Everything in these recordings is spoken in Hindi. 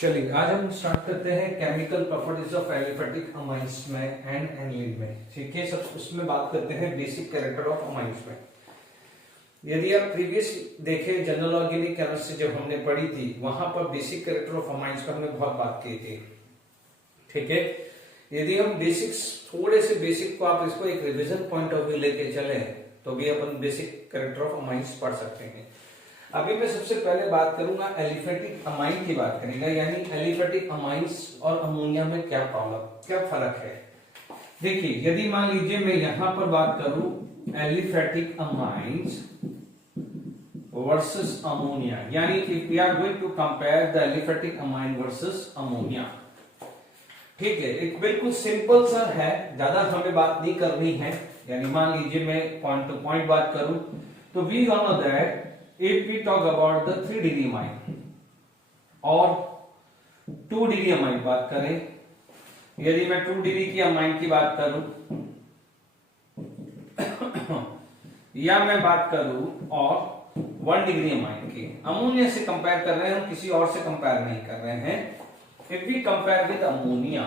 चलिए आज हम स्टार्ट करते हैं chemical properties of aliphatic amines में एंड एनिलीन में। ठीक है, सब उसमें बात करते हैं बेसिक कैरेक्टर ऑफ अमाइंस में। यदि आप प्रीवियस देखें जनरल ऑर्गेनिक केमिस्ट्री जब हमने पढ़ी थी, वहां पर बेसिक कैरेक्टर ऑफ अमाइंस पर हमने बहुत बात की थी। ठीक है, यदि हम बेसिक्स थोड़े से बेसिक को आप इसको एक रिविजन पॉइंट ऑफ व्यू लेके चले तो भी अपन बेसिक कैरेक्टर ऑफ अमाइंस पढ़ सकते हैं। अभी मैं सबसे पहले बात करूंगा एलिफेटिक अमाइन की बात करेंगे, यानी एलिफेटिक अमाइंस और अमोनिया में क्या फर्क है। देखिए, यदि मान लीजिए मैं यहां पर बात करूं एलिफेटिक अमाइंस वर्सेस अमोनिया, यानी if we are going to compare the aliphatic amine versus ammonia. ठीक है, एक बिल्कुल सिंपल सा है, ज्यादा हमें बात नहीं करनी है। यानी मान लीजिए मैं पॉइंट टू पॉइंट बात करूं तो we all know that if we talk about the 3 degree amine और 2 डिग्री अमाइन बात करें, यदि मैं 2 डिग्री की अमाइन की बात करूं या मैं बात करूं और 1 डिग्री अमाइन की, अमोनिया से कंपेयर कर रहे हैं हम, किसी और से कंपेयर नहीं कर रहे हैं। If we compare with ammonia,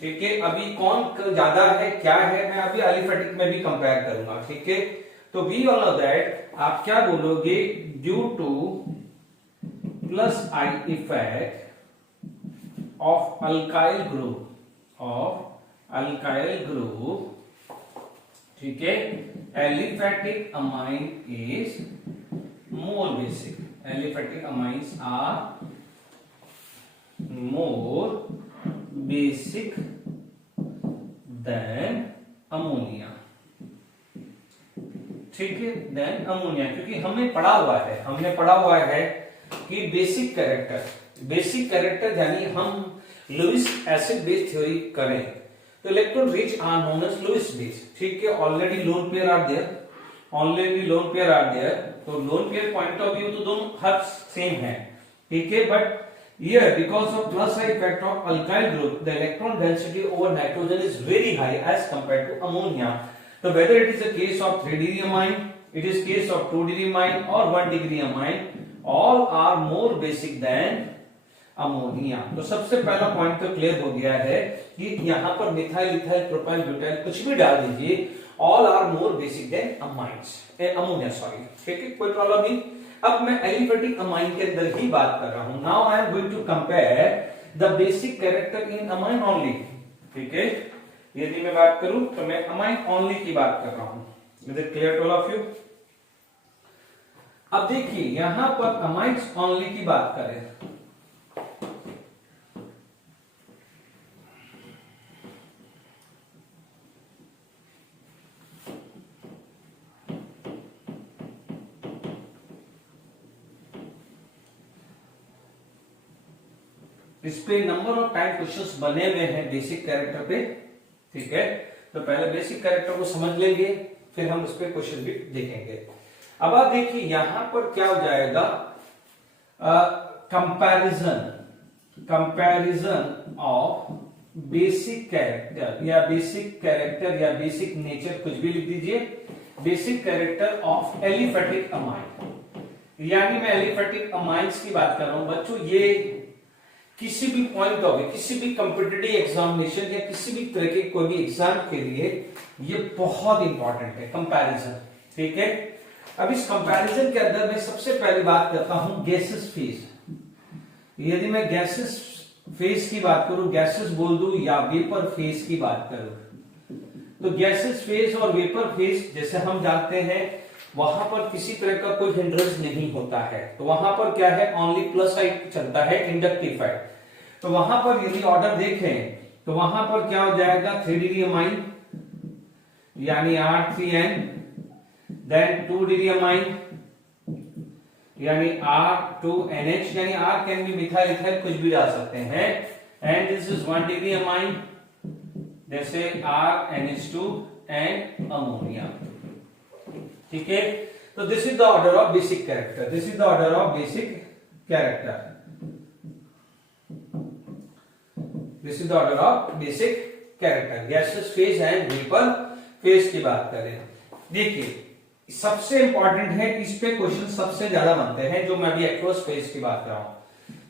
ठीक है, अभी कौन ज्यादा है क्या है, मैं अभी एलिफेटिक में भी कंपेयर करूंगा। ठीक है, तो वी ऑल नो दैट आप क्या बोलोगे, due to plus I effect of alkyl group, ठीक है, aliphatic amine is more basic, aliphatic amines are more basic than ammonia. ठीक है, देन अमोनिया, क्योंकि हमने पढ़ा हुआ है कि बेसिक कैरेक्टर यानी हम लुईस एसिड बेस थ्योरी करें तो electron rich are known as Lewis base. ठीक है, already lone pair are there, तो lone pair point of view तो दोनों हर सेम है। ठीक है, but here because of plus I effect of alkyl group the electron density over nitrogen is very high as compared to ammonia. So whether it is a case of 3 degree amine, it is case of 2 degree amine or 1 degree amine, all are more basic than ammonia. तो सबसे पहला पॉइंट तो क्लियर हो गया है कि यहाँ पर मिथाइल, इथाइल, प्रोपाइल, ब्यूटाइल कुछ भी डाल दीजिए, all are more basic than ammonia, sorry. ठीक है, कोई प्रॉब्लम नहीं। अब मैं एलिफेटिक अमाइन के अंदर ही बात कर रहा हूं। Now I am going to compare the basic character in amine only. ठीक है, यदि मैं बात करूं तो मैं अमाइन ओनली की बात कर रहा हूं। Is it clear to all of you? अब देखिए, यहां पर अमाइन्स ओनली की बात करें, इस पे नंबर ऑफ टाइम क्वेश्चंस बने हुए हैं बेसिक कैरेक्टर पे। ठीक है, तो पहले बेसिक कैरेक्टर को समझ लेंगे, फिर हम इस पे क्वेश्चन भी देखेंगे। अब आप देखिए यहां पर क्या हो जाएगा, कंपैरिजन ऑफ बेसिक कैरेक्टर या बेसिक नेचर, कुछ भी लिख दीजिए, basic character of aliphatic amine. यानी मैं एलिफेटिक अमाइंस की बात कर रहा हूं बच्चों। ये किसी भी पॉइंट ऑफ व्यू, किसी भी कॉम्पिटिटिव एग्जामिनेशन या किसी भी तरह के कोई भी एग्जाम के लिए ये बहुत इंपॉर्टेंट है, कंपैरिजन। ठीक है, अब इस कंपैरिजन के अंदर मैं सबसे पहले बात करता हूं गैसेस फेज। यदि मैं गैसेस फेज की बात करूं, गैसेस बोल दूं या वेपर फेज की बात करूं, तो गैसेस फेज और वेपर फेज जैसे हम जानते हैं वहां पर किसी तरह का कोई हिंड्रेंस नहीं होता है, तो वहां पर क्या है, ओनली प्लस साइड चलता है, इंडक्टिव साइड। तो वहां पर यदि ऑर्डर देखें तो वहां पर क्या हो जाएगा, 3 डिग्री अमाइन यानी R3N, देन 2 डिग्री अमाइन यानी R2NH, यानी R can be methyl, ethyl कुछ भी डाल सकते हैं, and this is 1 degree amine जैसे RNH2 एंड अमोनिया। ठीक है, तो this is the order of basic character, gases phase and vapour phase की बात करें। देखिए, सबसे इंपॉर्टेंट है, इस पे क्वेश्चन सबसे ज्यादा बनते हैं, जो मैं भी एक्वस फेज की बात कर रहा हूं।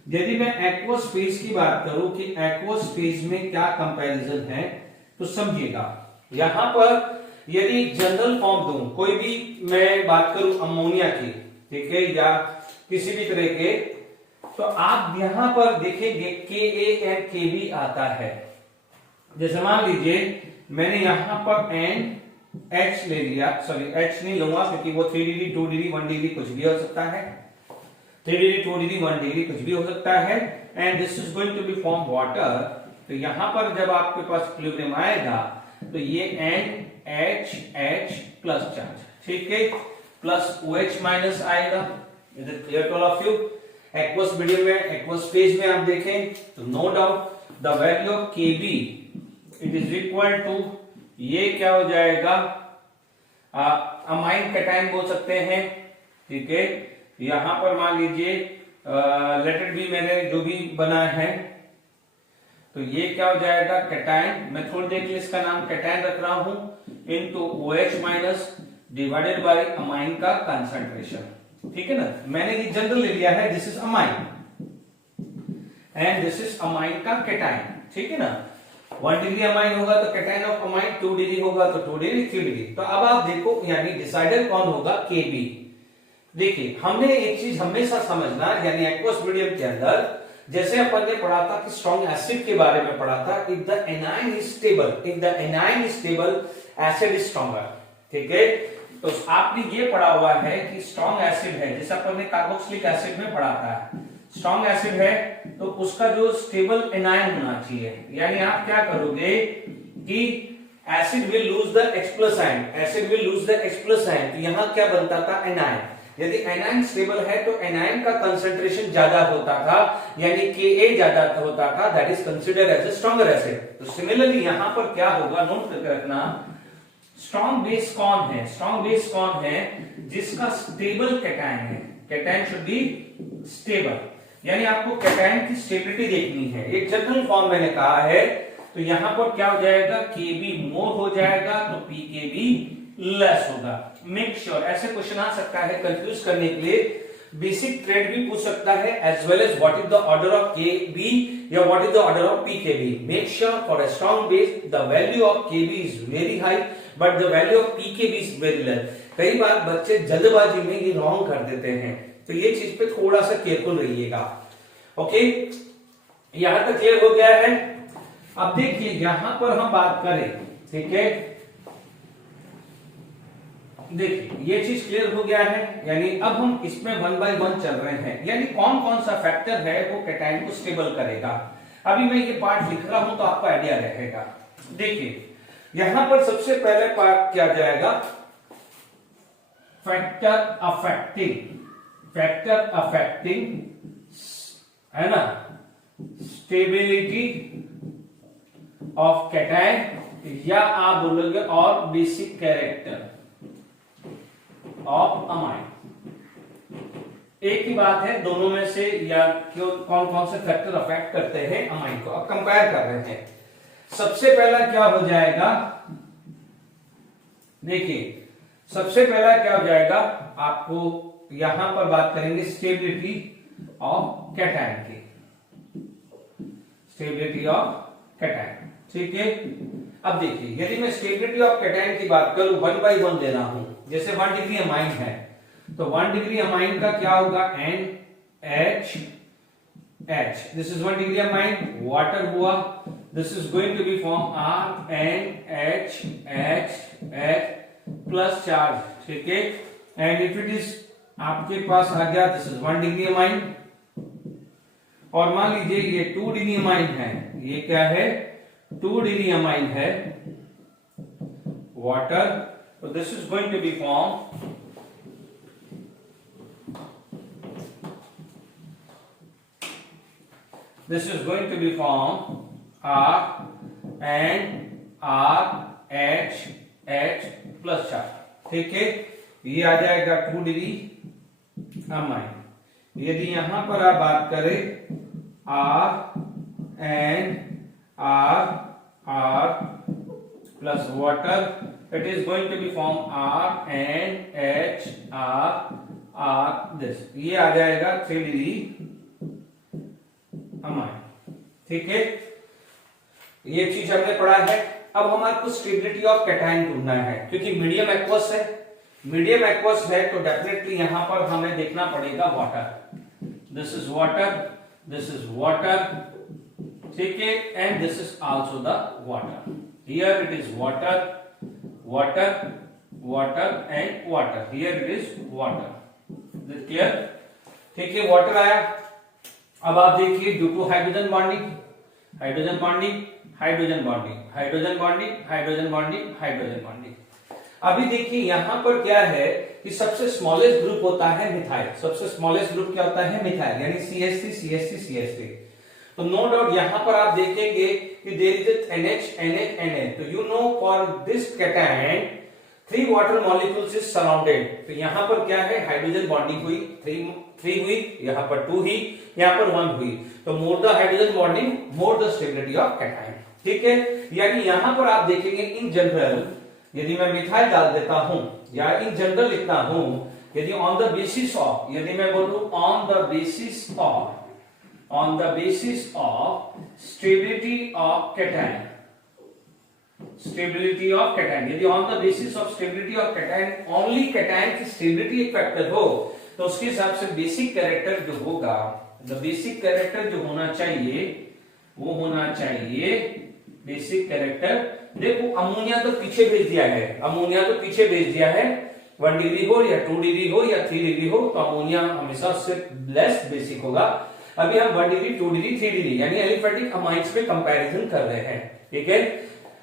यदि मैं एक्वस फेज की बात करूं कि एक्वस फेज में क्या कंपैरिजन है, तो समझिएगा यहां पर यदि जनरल फॉर्म दूं, कोई भी मैं बात करूं अमोनिया की, ठीक है, या किसी भी तरह के, तो आप यहां पर देखेंगे Ka एंड Kb आता है। जैसे मान लीजिए मैंने यहां पर NH ले लिया, सॉरी H नहीं लूंगा क्योंकि वो 3 डिग्री 2 डिग्री 1 डिग्री कुछ भी हो सकता है, 3 डिग्री 2 डिग्री 1 डिग्री कुछ भी हो सकता है, and this is going to be form water. तो यहां पर जब आपके पास इक्विलिब्रियम आएगा तो ये NHH प्लस चार्ज, ठीक है, प्लस OH माइनस आएगा। Is it clear to all of you? Aqueous medium में, एक्वस फेज में आप देखें तो no doubt the value of Kb it is equal to, ये क्या हो जाएगा, अमाइन कैटायन बोल सकते हैं, ठीक है। यहां पर मान लीजिए लेट इट बी, मैंने जो भी बना है, तो ये क्या हो जाएगा कैटायन, मैं थोड़ी देर के लिए इसका नाम कैटायन रख रहा हूं, into OH minus divided by amine का कंसंट्रेशन, ठीक है ना। मैंने ये जनरल ले लिया है, this is amine and this is amine का कैटायन, ठीक है ना। 1 डिग्री अमाइन होगा तो कैटायन ऑफ अमाइन, 2 डिग्री होगा तो 2 डिग्री 3 डिग्री। तो अब आप देखो यानी डिसाइडर कौन होगा, Kb। देखिए हमने एक चीज हमेशा समझना, यानी एक्वस मीडियम के अंदर जैसे अपन ने पढ़ा था कि स्ट्रॉन्ग एसिड के बारे में पढ़ा था, if the A9 is stable, if the A9 is stable acid is stronger, ठीक है। तो आपने ये पढ़ा हुआ है कि स्ट्रॉन्ग एसिड है, जैसे अपन ने कार्बोक्सिलिक एसिड में पढ़ा था, स्ट्रॉन्ग एसिड है तो उसका जो स्टेबल एनाइन होना चाहिए, यानी आप क्या करोगे कि acid will lose the H plus ion, acid will lose the H plus ion, तो यहां क्या बनता था एनाइन। यदि एनाइन स्टेबल है तो एनाइन का कंसंट्रेशन ज्यादा होता था, यानी Ka ज्यादा होता था, that is considered as a stronger acid. तो सिमिलरली यहां पर क्या होगा, नोट करके रखना, स्ट्रॉन्ग बेस कौन है, स्ट्रॉन्ग बेस कौन है, जिसका स्टेबल कैटायन है, कैटायन शुड बी स्टेबल, यानी आपको कैटायन की स्टेबिलिटी देखनी है। एक जनरल फॉर्म मैंने कहा है, तो यहां पर क्या हो जाएगा, Kb मोर हो जाएगा तो Pkb लेस होगा। मेक श्योर ऐसे क्वेश्चन आ सकता है कंफ्यूज करने के लिए, बेसिक ट्रेड भी पूछ सकता है, as well as what is the order of Kb या what is the order of Pkb। Make sure for a strong base the value of Kb is very high but the value of Pkb is very less. कई बार बच्चे जल्दबाजी में ये रॉन्ग कर देते हैं, तो ये चीज पे थोड़ा सा केयरफुल रहिएगा। ओके, यहां तक क्लियर हो गया है। अब देखिए यहां पर हम बात करें, ठीक है, देखिए ये चीज क्लियर हो गया है, यानी अब हम इसमें 1 बाय 1 चल रहे हैं, यानी कौन कौन सा फैक्टर है वो कैटायन को स्टेबल करेगा। अभी मैं ये पार्ट लिख रहा हूं तो आपको आइडिया रहेगा। देखिए यहां पर सबसे पहले पार्ट क्या जाएगा, फैक्टर अफेक्टिंग है ना स्टेबिलिटी ऑफ कैटायन, या आप बोलोगे और बेसिक कैरेक्टर ऑफ अमाइन। एक ही बात है दोनों में से, या क्यों कौन कौन से फैक्टर अफेक्ट करते हैं अमाइन को, अब कंपेयर कर रहे हैं। सबसे पहला क्या हो जाएगा, देखिए सबसे पहला क्या हो जाएगा, आपको यहां पर बात करेंगे स्टेबिलिटी ऑफ कैटायन की, स्टेबिलिटी ऑफ कैटायन, ठीक है। अब देखिए यदि मैं स्टेबिलिटी ऑफ कैटायन की बात करूं, 1 बाय 1 ले रहा हूं, जैसे 1 डिग्री अमाइन है तो 1 डिग्री अमाइन का क्या होगा, NHH, this is 1 degree amine, water हुआ, this is going to be form RNHH plus charge, ठीक है। एंड इफ इट इज आपके पास आ गया, दिस इज 1 डिग्री अमाइन, और मान लीजिए ये 2 डिग्री अमाइन है, ये क्या है 2 डिग्री अमाइन है, water, so this is going to be formed R and RH plus charge, ठीक है। ये आ जाएगा 2 डिग्री अमाइन। यदि यहां पर आप बात करें R and R plus water, it is going to be form RNHR this, ये आ जाएगा 3 डिग्री ये चीज हमने पढ़ा है। अब हमारे को स्टेबिलिटी ऑफ कैटायन ढूंढना है, क्योंकि मीडियम एक्वस है, मीडियम एक्वस है तो डेफिनेटली यहां पर हमें देखना पड़ेगा water. This is water, this is water, ठीक है, and this is also the water. Here it is water, water, water and water, here it is water. Clear? ठीक है, वाटर आया। अब आप देखिए due to hydrogen bonding, hydrogen bonding, hydrogen bonding, hydrogen bonding, hydrogen bonding, hydrogen bonding. अभी देखिए यहां पर क्या है कि सबसे स्मॉलेस्ट ग्रुप होता है मिथाइल। सबसे स्मॉलेस्ट ग्रुप क्या होता है? मिथाइल, यानी CH3 CH3 CH3। तो नो डाउट यहां पर आप देखेंगे कि there is NH NH NH। तो you know for this cation 3 water molecules is surrounded. तो यहां पर क्या है? हाइड्रोजन बॉन्डिंग हुई, 3 हुई, यहां पर 2 ही, यहां पर 1 हुई। तो more the hydrogen bonding more the stability of cation, ठीक है। यानी यहां पर आप देखेंगे इन जनरल यदि मैं मिथाइल डाल देता हूं या इन जनरल लिखता हूं, यदि ऑन द बेसिस ऑफ, यदि मैं बोलूं on the basis of, on the basis of stability of cation, stability of cation, यदि on the basis of stability of cation only cation की स्टेबिलिटी एक फैक्टर हो, तो उसके हिसाब से बेसिक कैरेक्टर जो होगा, द बेसिक कैरेक्टर जो होना चाहिए वो होना चाहिए बेसिक कैरेक्टर। देखो अमोनिया तो पीछे भेज दिया है, अमोनिया तो पीछे भेज दिया है, 1 डिग्री हो या 2 डिग्री हो या 3 डिग्री हो, तो अमोनिया हमेशा उससे लेस बेसिक होगा। अभी हम 1 डिग्री 2 डिग्री 3 डिग्री यानी एलिफेटिक अमाइंस पे कंपैरिजन कर रहे हैं, ठीक है।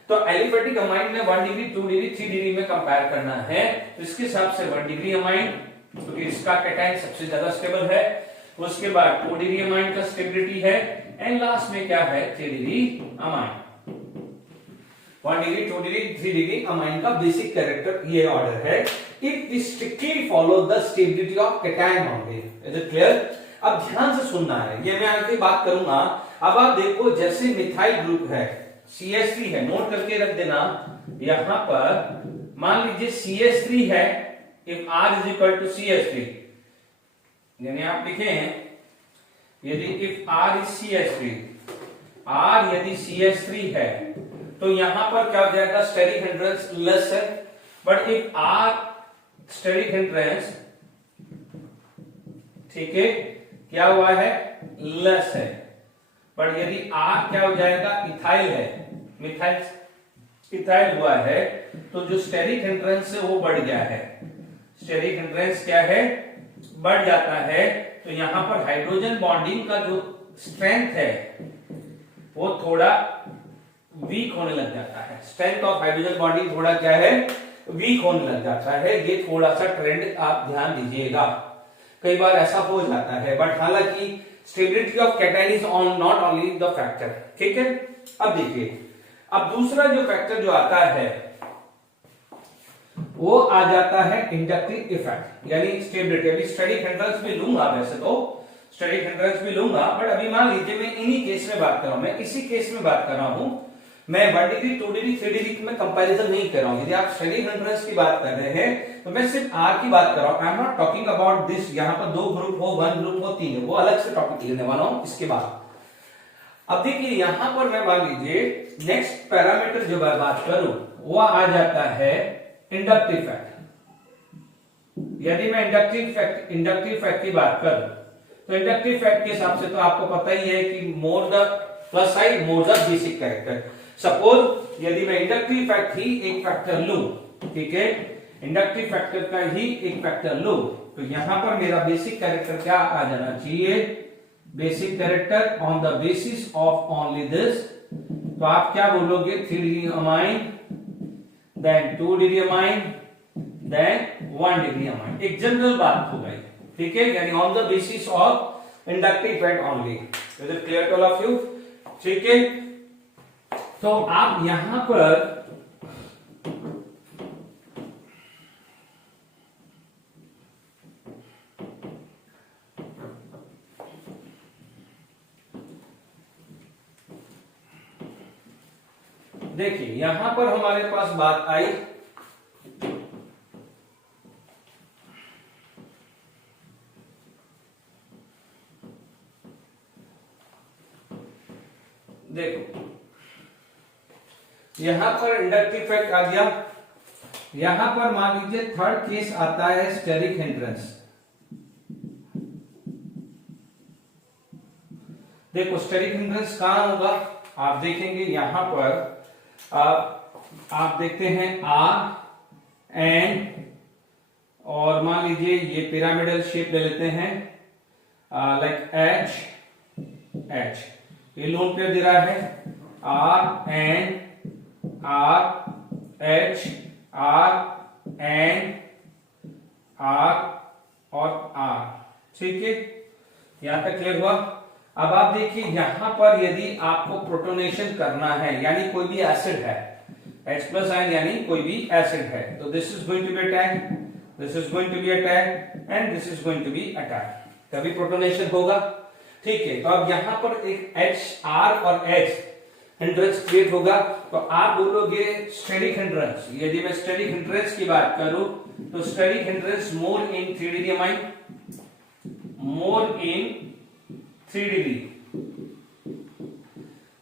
तो एलिफेटिक अमाइन में 1 डिग्री 2 डिग्री 3 डिग्री में कंपेयर करना है, तो इसके हिसाब से 1 डिग्री अमाइन, क्योंकि इसका कैटायन सबसे ज्यादा स्टेबल है। उसके बाद 2 डिग्री अमाइन का स्टेबिलिटी है, एंड लास्ट में क्या है? 3 degree amine. 1 degree 2 degree 3 degree amine का बेसिक कैरेक्टर ये ऑर्डर है। If we strictly follow the stability of cation only. Is it clear? अब ध्यान से सुनना है, ये मैं आगे बात करूंगा। अब आप देखो जैसे मिथाइल ग्रुप है, CH3 है, नोट करके रख देना। यहां पर मान लीजिए CH3 है, if R is equal to CH3, यानी आप लिखें यदि if R is CH3, R यदि CH3 है तो यहां पर क्या हो जाएगा? स्टेरिक हिंड्रेंस लेस है, but if R steric hindrance, ठीक है, क्या हुआ है? लेस है, बट यदि R क्या हो जाएगा? इथाइल है, मिथाइल इथाइल हुआ है, तो जो स्टेरिक हिंड्रेंस है वो बढ़ गया है। स्टेरिक हिंड्रेंस क्या है? बढ़ जाता है, तो यहां पर हाइड्रोजन बॉन्डिंग का जो स्ट्रेंथ है वो थोड़ा वीक होने लग जाता है। स्ट्रेंथ ऑफ हाइड्रोजन बॉन्डिंग थोड़ा क्या है? वीक होने लग जाता है। ये थोड़ा सा ट्रेंड आप ध्यान दीजिएगा, कई बार ऐसा हो जाता है, बट हालांकि stability of cation is on not only the factor, ठीक है। अब देखिए, अब दूसरा जो फैक्टर जो आता है वो आ जाता है इंडक्टिव इफेक्ट, यानी स्टेबिलिटी। अभी स्टेरिक हिंड्रेंस भी लूंगा, वैसे तो स्टेरिक हिंड्रेंस भी लूंगा, बट अभी मान लीजिए मैं इन्हीं केस में बात कर रहा हूं, मैं इसी केस में बात कर रहा हूं। मैं 1 डिग्री 2 डिग्री 3 डिग्री में कंपैरिजन नहीं कर रहा हूं। यदि आप स्टेरिक हिंड्रेंस की बात कर रहे हैं तो मैं सिर्फ R की बात कर रहा हूं। I am not talking about this, यहां पर 2 ग्रुप हो, 1 ग्रुप हो, 3 हो, वो अलग से टॉपिक लेने वाला हूं इसके बाद। अब देखिए यहां पर मैं मान लीजिए नेक्स्ट पैरामीटर जो मैं बात करूं वो आ जाता है इंडक्टिव फैक्ट। यदि मैं इंडक्टिव फैक्ट की बात करूं तो इंडक्टिव फैक्ट के हिसाब से तो आपको पता ही है कि more the plus side more the basic character. Suppose यदि मैं इंडक्टिव फैक्ट ही एक फैक्टर लूं, ठीक है, इंडक्टिव फैक्टर का ही एक फैक्टर लूं, तो यहां पर मेरा बेसिक कैरेक्टर क्या आ जाना चाहिए? Basic character on the basis of only this. तो आप क्या बोलोगे? 3 degree amine, then 2 degree amine, then 1 degree amine. एक जनरल बात हो गई, ठीक है, यानी on the basis of inductive fact only. Is it clear to all of you? ठीक है, तो आप यहां पर देखिए, यहां पर हमारे पास बात आई देखो यहां पर इंडक्टिव इफेक्ट आ गया। यहां पर मान लीजिए थर्ड केस आता है स्टेरिक हिंड्रेंस। देखो स्टेरिक हिंड्रेंस कहां होगा, आप देखेंगे यहां पर आप देखते हैं आर एन, और मान लीजिए ये पिरामिडल शेप ले लेते हैं लाइक एच एच, ये लोन पेयर दे रहा है R N R H R N R और आर। ठीक है, यहां तक क्लियर हुआ। अब आप देखिए यहां पर यदि आपको प्रोटोनेशन करना है, यानी कोई भी एसिड है, H प्लस आयन यानी कोई भी एसिड है, तो this is going to be attack, this is going to be attack and this is going to be attack, तभी प्रोटोनेशन होगा। ठीक है, तो अब यहां पर एक H R और H हिंड्रेंस क्रिएट होगा, तो आप बोलोगे स्टेरिक हिंड्रेंस। यदि मैं स्टेरिक हिंड्रेंस की बात करूं तो steric hindrance more in 3D amine, more in 3D,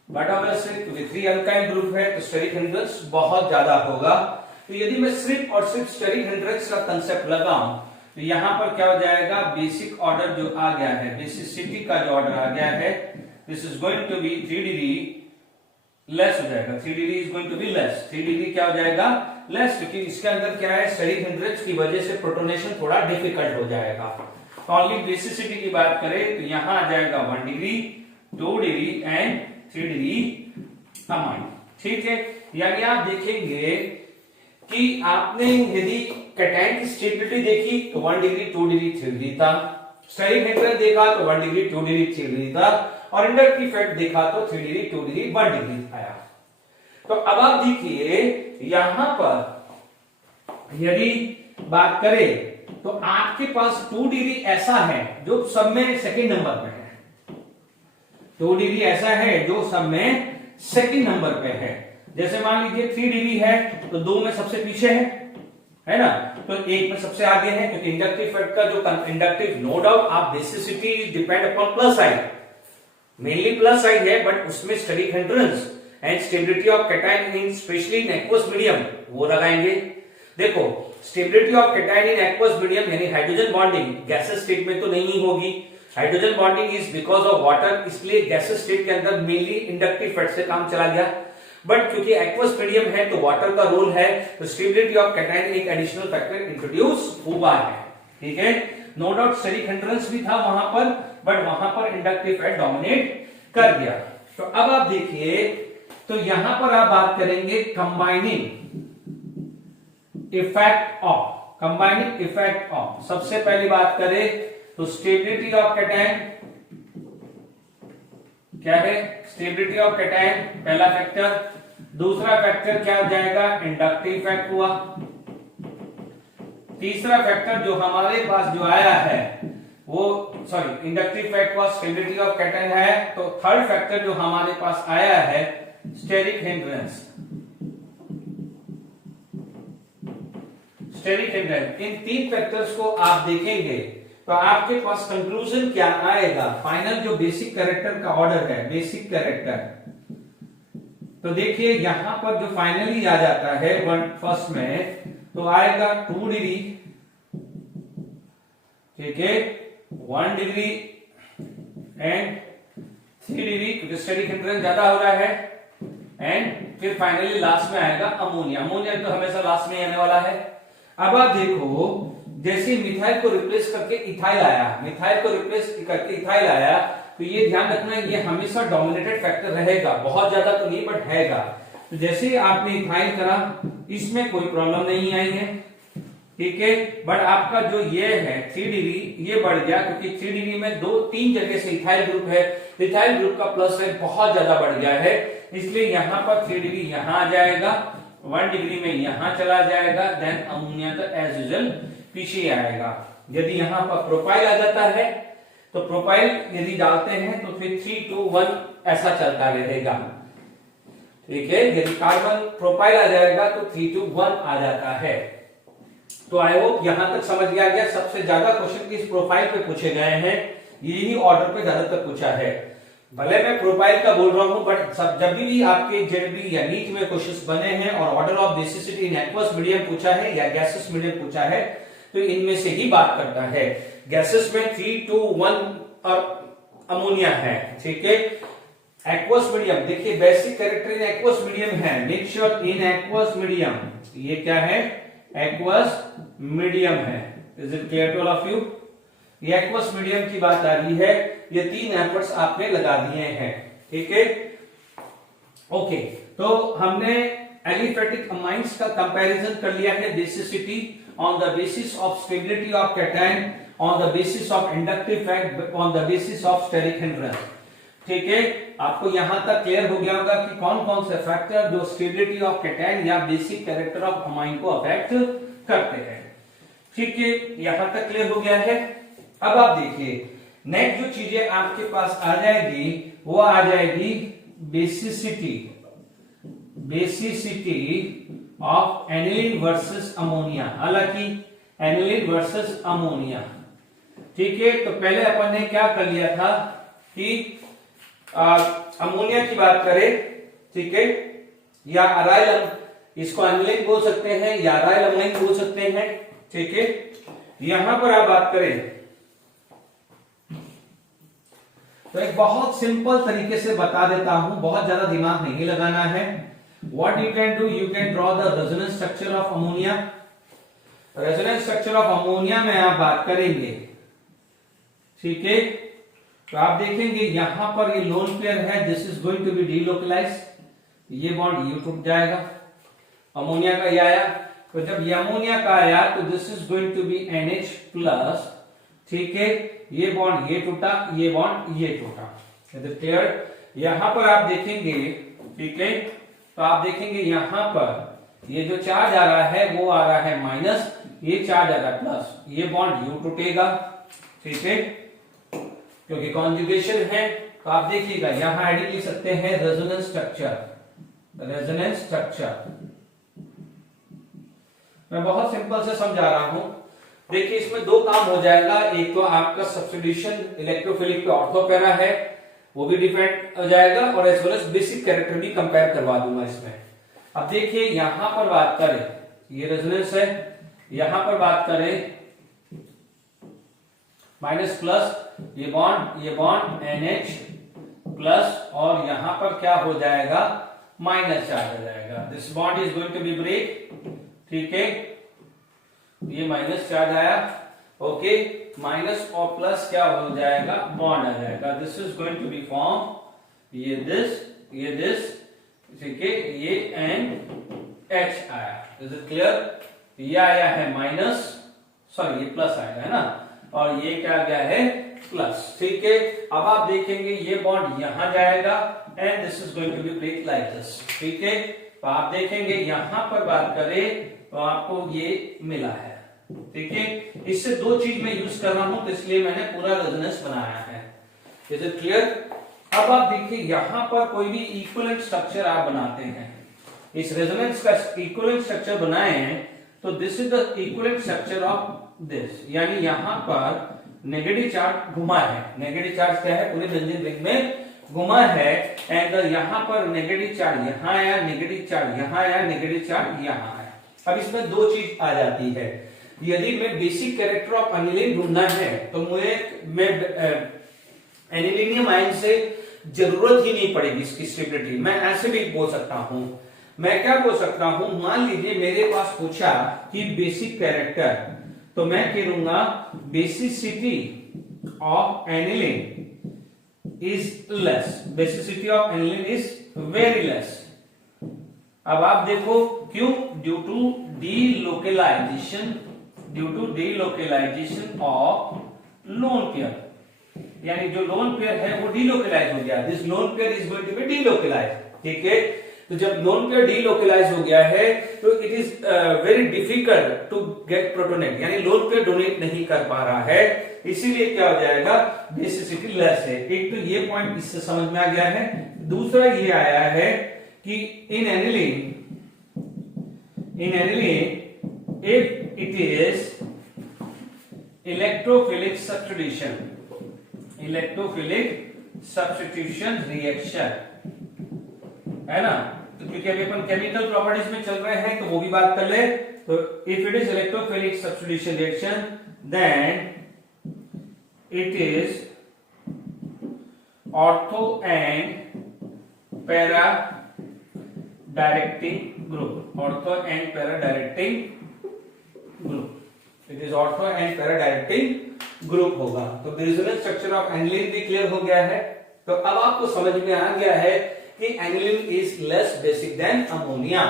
but obviously क्योंकि 3 अल्काइल ग्रुप है तो स्टेरिक हिंड्रेंस बहुत ज्यादा होगा। तो यदि मैं सिर्फ और सिर्फ स्टेरिक हिंड्रेंस का कंसेप्ट लगाऊं तो यहां पर क्या हो जाएगा, बेसिक ऑर्डर जो आ गया है, बेसिसिटी का जो ऑर्डर आ गया है, this is going to be 3D less हो जाएगा, 3D is going to be less, 3D क्या हो जाएगा लेस, क्योंकि इसके अंदर क्या है स्टेरिक हिंड्रेंस की वजह से प्रोटोनेशन थोड़ा डिफिकल्ट हो जाएगा। तो ओनली बेसिसिटी की बात करें तो यहां आ जाएगा 1 degree 2 degree and 3 degree amine. ठीक है, यानी आप देखेंगे कि आपने यदि कैटायन की स्टेबिलिटी देखी तो 1 डिग्री 2 डिग्री 3 डिग्री था, स्टेरिक हिंड्रेंस देखा तो 1 डिग्री 2 डिग्री 3 डिग्री था, और इंडक्टिव इफेक्ट देखा तो 3 डिग्री 2 डिग्री 1 डिग्री आया। तो अब आप देखिए यहां पर यदि बात करें तो आपके पास 2 डिग्री ऐसा है जो सब में सेकंड नंबर पे है, 2 डिग्री ऐसा है जो सब में सेकंड नंबर पे है। जैसे मान लीजिए 3 डिग्री है तो 2 में सबसे पीछे है ना, तो 1 में सबसे आगे है, क्योंकि इंडक्टिव इफेक्ट का जो इंडक्टिव, नो डाउट आप basicity depend upon plus side, mainly plus side है, बट उसमें steric hindrance and stability of cation in specially in aqueous medium वो लगाएंगे। देखो stability of cation in aqueous medium यानी हाइड्रोजन बॉन्डिंग गैसेस स्टेट में तो नहीं होगी, hydrogen bonding is because of water, इसलिए गैसेस स्टेट के अंदर मेनली इंडक्टिव इफेक्ट से काम चला गया, बट क्योंकि एक्वस मीडियम है तो वाटर का रोल है, तो स्टेबिलिटी ऑफ कैटायन एक एडिशनल फैक्टर इंट्रोड्यूस हुआ है। ठीक है, नो डाउट स्टेरिक हिंड्रेंस भी था वहां पर, बट वहां पर इंडक्टिव इफेक्ट डोमिनेट कर गया। तो अब आप देखिए, तो यहां पर आप बात करेंगे कंबाइनिंग इफेक्ट ऑफ, सबसे पहली बात करें तो स्टेबिलिटी ऑफ कैटायन क्या है, स्टेबिलिटी ऑफ कैटायन पहला फैक्टर, दूसरा फैक्टर क्या हो जाएगा इंडक्टिव इफेक्ट हुआ, तीसरा फैक्टर जो हमारे पास जो आया है वो सॉरी इंडक्टिव इफेक्ट हुआ, स्टेबिलिटी ऑफ कैटायन है, तो थर्ड फैक्टर जो हमारे पास आया है स्टेरिक हिंड्रेंस, स्टेरिक हिंड्रेंस। इन 3 फैक्टर्स को आप देखेंगे तो आपके पास कंक्लूजन क्या आएगा, फाइनल जो बेसिक कैरेक्टर का ऑर्डर है, बेसिक कैरेक्टर, तो देखिए यहां पर जो फाइनली आ जाता है फर्स्ट में तो आएगा 2 डिग्री, ठीक है 1 डिग्री एंड 3 डिग्री, क्योंकि स्टेरिक हिंड्रेंस ज्यादा हो रहा है, एंड फिर फाइनली लास्ट में आएगा अमोनिया। अमोनिया तो हमेशा लास्ट में आने वाला है। अब आप देखो जैसे मिथाइल को रिप्लेस करके इथाइल आया, मिथाइल को रिप्लेस करके इथाइल आया, तो ये ध्यान रखना ये हमेशा डोमिनेटेड फैक्टर रहेगा, बहुत ज्यादा तो नहीं बट हैगा। तो जैसे आपने इथाइल करा इसमें कोई प्रॉब्लम नहीं आई है, ठीक है, बट आपका जो ये है 3 डिग्री ये बढ़ गया, क्योंकि 3 डिग्री में 2-3 जगह से इथाइल ग्रुप है, इथाइल ग्रुप का प्लस साइन बहुत ज्यादा बढ़ गया है, इसलिए यहां पर 3 डिग्री यहां आ जाएगा, 1 डिग्री में यहां चला जाएगा, देन अमोनिया तो एज यूजुअल पीछे आएगा। यदि यहां पर प्रोपाइल आ जाता है तो प्रोपाइल यदि डालते हैं तो फिर 3 to 1 ऐसा चलता रहेगा, ठीक है। यदि कार्बन प्रोपाइल आ जाएगा तो 3 to 1 आ जाता है। तो आई होप यहां तक समझ गया। सबसे ज्यादा क्वेश्चन किस प्रोफाइल पे पूछे गए हैं, यही ऑर्डर पे ज्यादातर पूछा है। भले मैं प्रोपाइल का बोल रहा हूं, बट सब जब भी आपके जेडबी या नीट में क्वेश्चंस बने हैं और order of basicity in aqueous medium पूछा है या गैसेस मीडियम पूछा है, तो इनमें से ही बात करता है। गैसेस में 3, 2, 1 और अमोनिया है, ठीक है। एक्वस मीडियम, देखिए basic character in aqueous medium है, make sure in aqueous medium, ये क्या है, एक्वस मीडियम है। Is it clear to all of you? ये एक्वस मीडियम की बात आ रही है, ये 3 एफर्ट्स आपने लगा दिए हैं, ठीक है। ओके, तो हमने एलिफेटिक अमाइंस का कंपैरिजन कर लिया है, basicity on the basis of stability of cation, on the basis of inductive effect, on the basis of steric hindrance, ठीक है। आपको यहां तक क्लियर हो गया होगा कि कौन कौन से फैक्टर जो स्टेबिलिटी ऑफ कैटायन या बेसिक कैरेक्टर ऑफ अमाइन को अफेक्ट करते हैं, ठीक है। यहां तक क्लियर हो गया है। अब आप देखिए नेक्स्ट जो चीजें आपके पास आ जाएगी वो आ जाएगी basicity of aniline versus ammonia, हालांकि एनिलीन वर्सेस अमोनिया, ठीक है। तो पहले अपन ने क्या कर लिया था कि अमोनिया की बात करें, ठीक है, या अराइल, इसको एनिलीन बोल सकते हैं या अराइल अमाइन बोल सकते हैं, ठीक है। यहां पर आप बात करें तो एक बहुत सिंपल तरीके से बता देता हूं, बहुत ज्यादा दिमाग नहीं लगाना है। What you can do, you can draw the resonance structure of ammonia. Resonance structure of ammonia में आप बात करेंगे, ठीक है। तो आप देखेंगे यहां पर ये लोन पेयर है, this is going to be delocalize, ये बॉन्ड ये टूट जाएगा, अमोनिया का ये आया, तो जब ये अमोनिया का आया तो this is going to be NH plus, ठीक है। ये बॉन्ड ये टूटा, ये बॉन्ड ये टूटा, क्लियर। यहां पर आप देखेंगे, ठीक है, तो आप देखेंगे यहां पर ये जो चार्ज आ रहा है वो आ रहा है माइनस, ये चार्ज आ रहा है प्लस, ये बॉन्ड यू टूटेगा, ठीक है, क्योंकि कॉन्जुगेशन है। तो आप देखिएगा यहां एडिंग लिख सकते हैं रेजोनेंस स्ट्रक्चर, रेजोनेंस स्ट्रक्चर। मैं बहुत सिंपल से समझा रहा हूं। देखिए इसमें 2 काम हो जाएगा, एक तो आपका सब्स्टिट्यूशन इलेक्ट्रोफिलिक पे ऑर्थो पैरा है वो भी डिपेंड हो जाएगा, और as well as basic character भी कंपेयर करवा दूंगा इसमें। अब देखिए यहां पर बात करें, ये रेजोनेंस है, यहां पर बात करें माइनस प्लस, ये बॉन्ड NH प्लस, और यहां पर क्या हो जाएगा, माइनस चार्ज हो जाएगा, this bond is going to be break, ठीक है। ये माइनस चार्ज आया, ओके, माइनस और प्लस क्या हो जाएगा, बॉन्ड आ जाएगा, this is going to be form ये दिस, ठीक है, ये NH आया, इज इट क्लियर। ये आया है माइनस, सॉरी ये प्लस आएगा, है ना, और ये क्या आ गया है प्लस, ठीक है। अब आप देखेंगे ये बॉन्ड यहां जाएगा and this is going to be break like this, ठीक है। तो आप देखेंगे यहां पर बात करें तो आपको ये मिला है, ठीक है। इससे 2 चीज मैं यूज कर रहा हूं, तो इसलिए मैंने पूरा रेजोनेंस बनाया है, इज इट क्लियर। अब आप देखिए यहां पर कोई भी इक्विवेलेंट स्ट्रक्चर आप बनाते हैं, इस रेजोनेंस का इक्विवेलेंट स्ट्रक्चर बनाए हैं, तो this is the equivalent structure of this, यानी यहां पर नेगेटिव चार्ज घुमा है, नेगेटिव चार्ज क्या है, पूरे बेंजीन रिंग में घुमा है, एंड यहां पर नेगेटिव चार्ज यहां आया, नेगेटिव चार्ज यहां आया, नेगेटिव चार्ज यहां आया। अब इसमें 2 चीज आ जाती है, यदि मैं बेसिक कैरेक्टर ऑफ एनिलीन ढूंढना है तो मैं एनिलीनियम आयन से जरूरत ही नहीं पड़ेगी इसकी स्टेबिलिटी, मैं ऐसे भी बोल सकता हूं। मैं क्या बोल सकता हूं, मान लीजिए मेरे पास पूछा कि बेसिक कैरेक्टर, तो मैं कहूंगा basicity of aniline is less, basicity of aniline is very less. अब आप देखो क्यों, due to delocalization of lone pair, यानी जो लोन पेयर है वो डीलोकलाइज हो गया, this lone pair is going to be delocalize, ठीक है। तो जब लोन पेयर डीलोकलाइज हो गया है तो it is very difficult to get protonate, यानी लोन पेयर डोनेट नहीं कर पा रहा है, इसीलिए क्या हो जाएगा, बेसिसिटी लेस है। एक तो ये पॉइंट इससे समझ में आ गया है। दूसरा ये आया है कि in aniline if it is electrophilic substitution substitution reaction, है ना। तो क्योंकि अभी अपन केमिकल प्रॉपर्टीज में चल रहे हैं तो वो भी बात कर ले। तो if it is electrophilic substitution reaction then it is ortho and para directing group, ortho and para directing group, it is ortho and para directing group होगा। तो रिजोनेंस स्ट्रक्चर ऑफ एनिलीन भी क्लियर हो गया है। तो अब आपको समझ में आ गया है कि aniline is less basic than ammonia.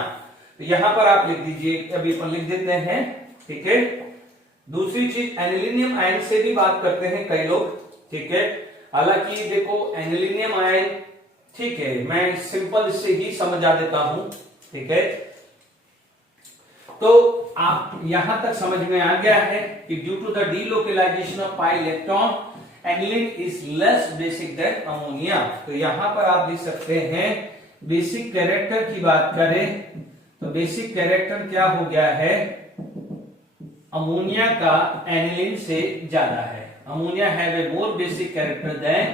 तो यहां पर आप लिख दीजिए, अभी अपन लिख देते हैं, ठीक है। दूसरी चीज, एनिलीनियम आयन से भी बात करते हैं कई लोग, ठीक है। हालांकि देखो एनिलीनियम आयन, ठीक है, मैं सिंपल इससे ही समझा देता हूं, ठीक है। तो आप यहां तक समझ में आ गया है कि due to the delocalization of pi electron aniline is less basic than ammonia. तो यहां पर आप लिख सकते हैं बेसिक कैरेक्टर की बात करें तो बेसिक कैरेक्टर क्या हो गया है, अमोनिया का एनिलीन से ज्यादा है। Ammonia have a more basic character than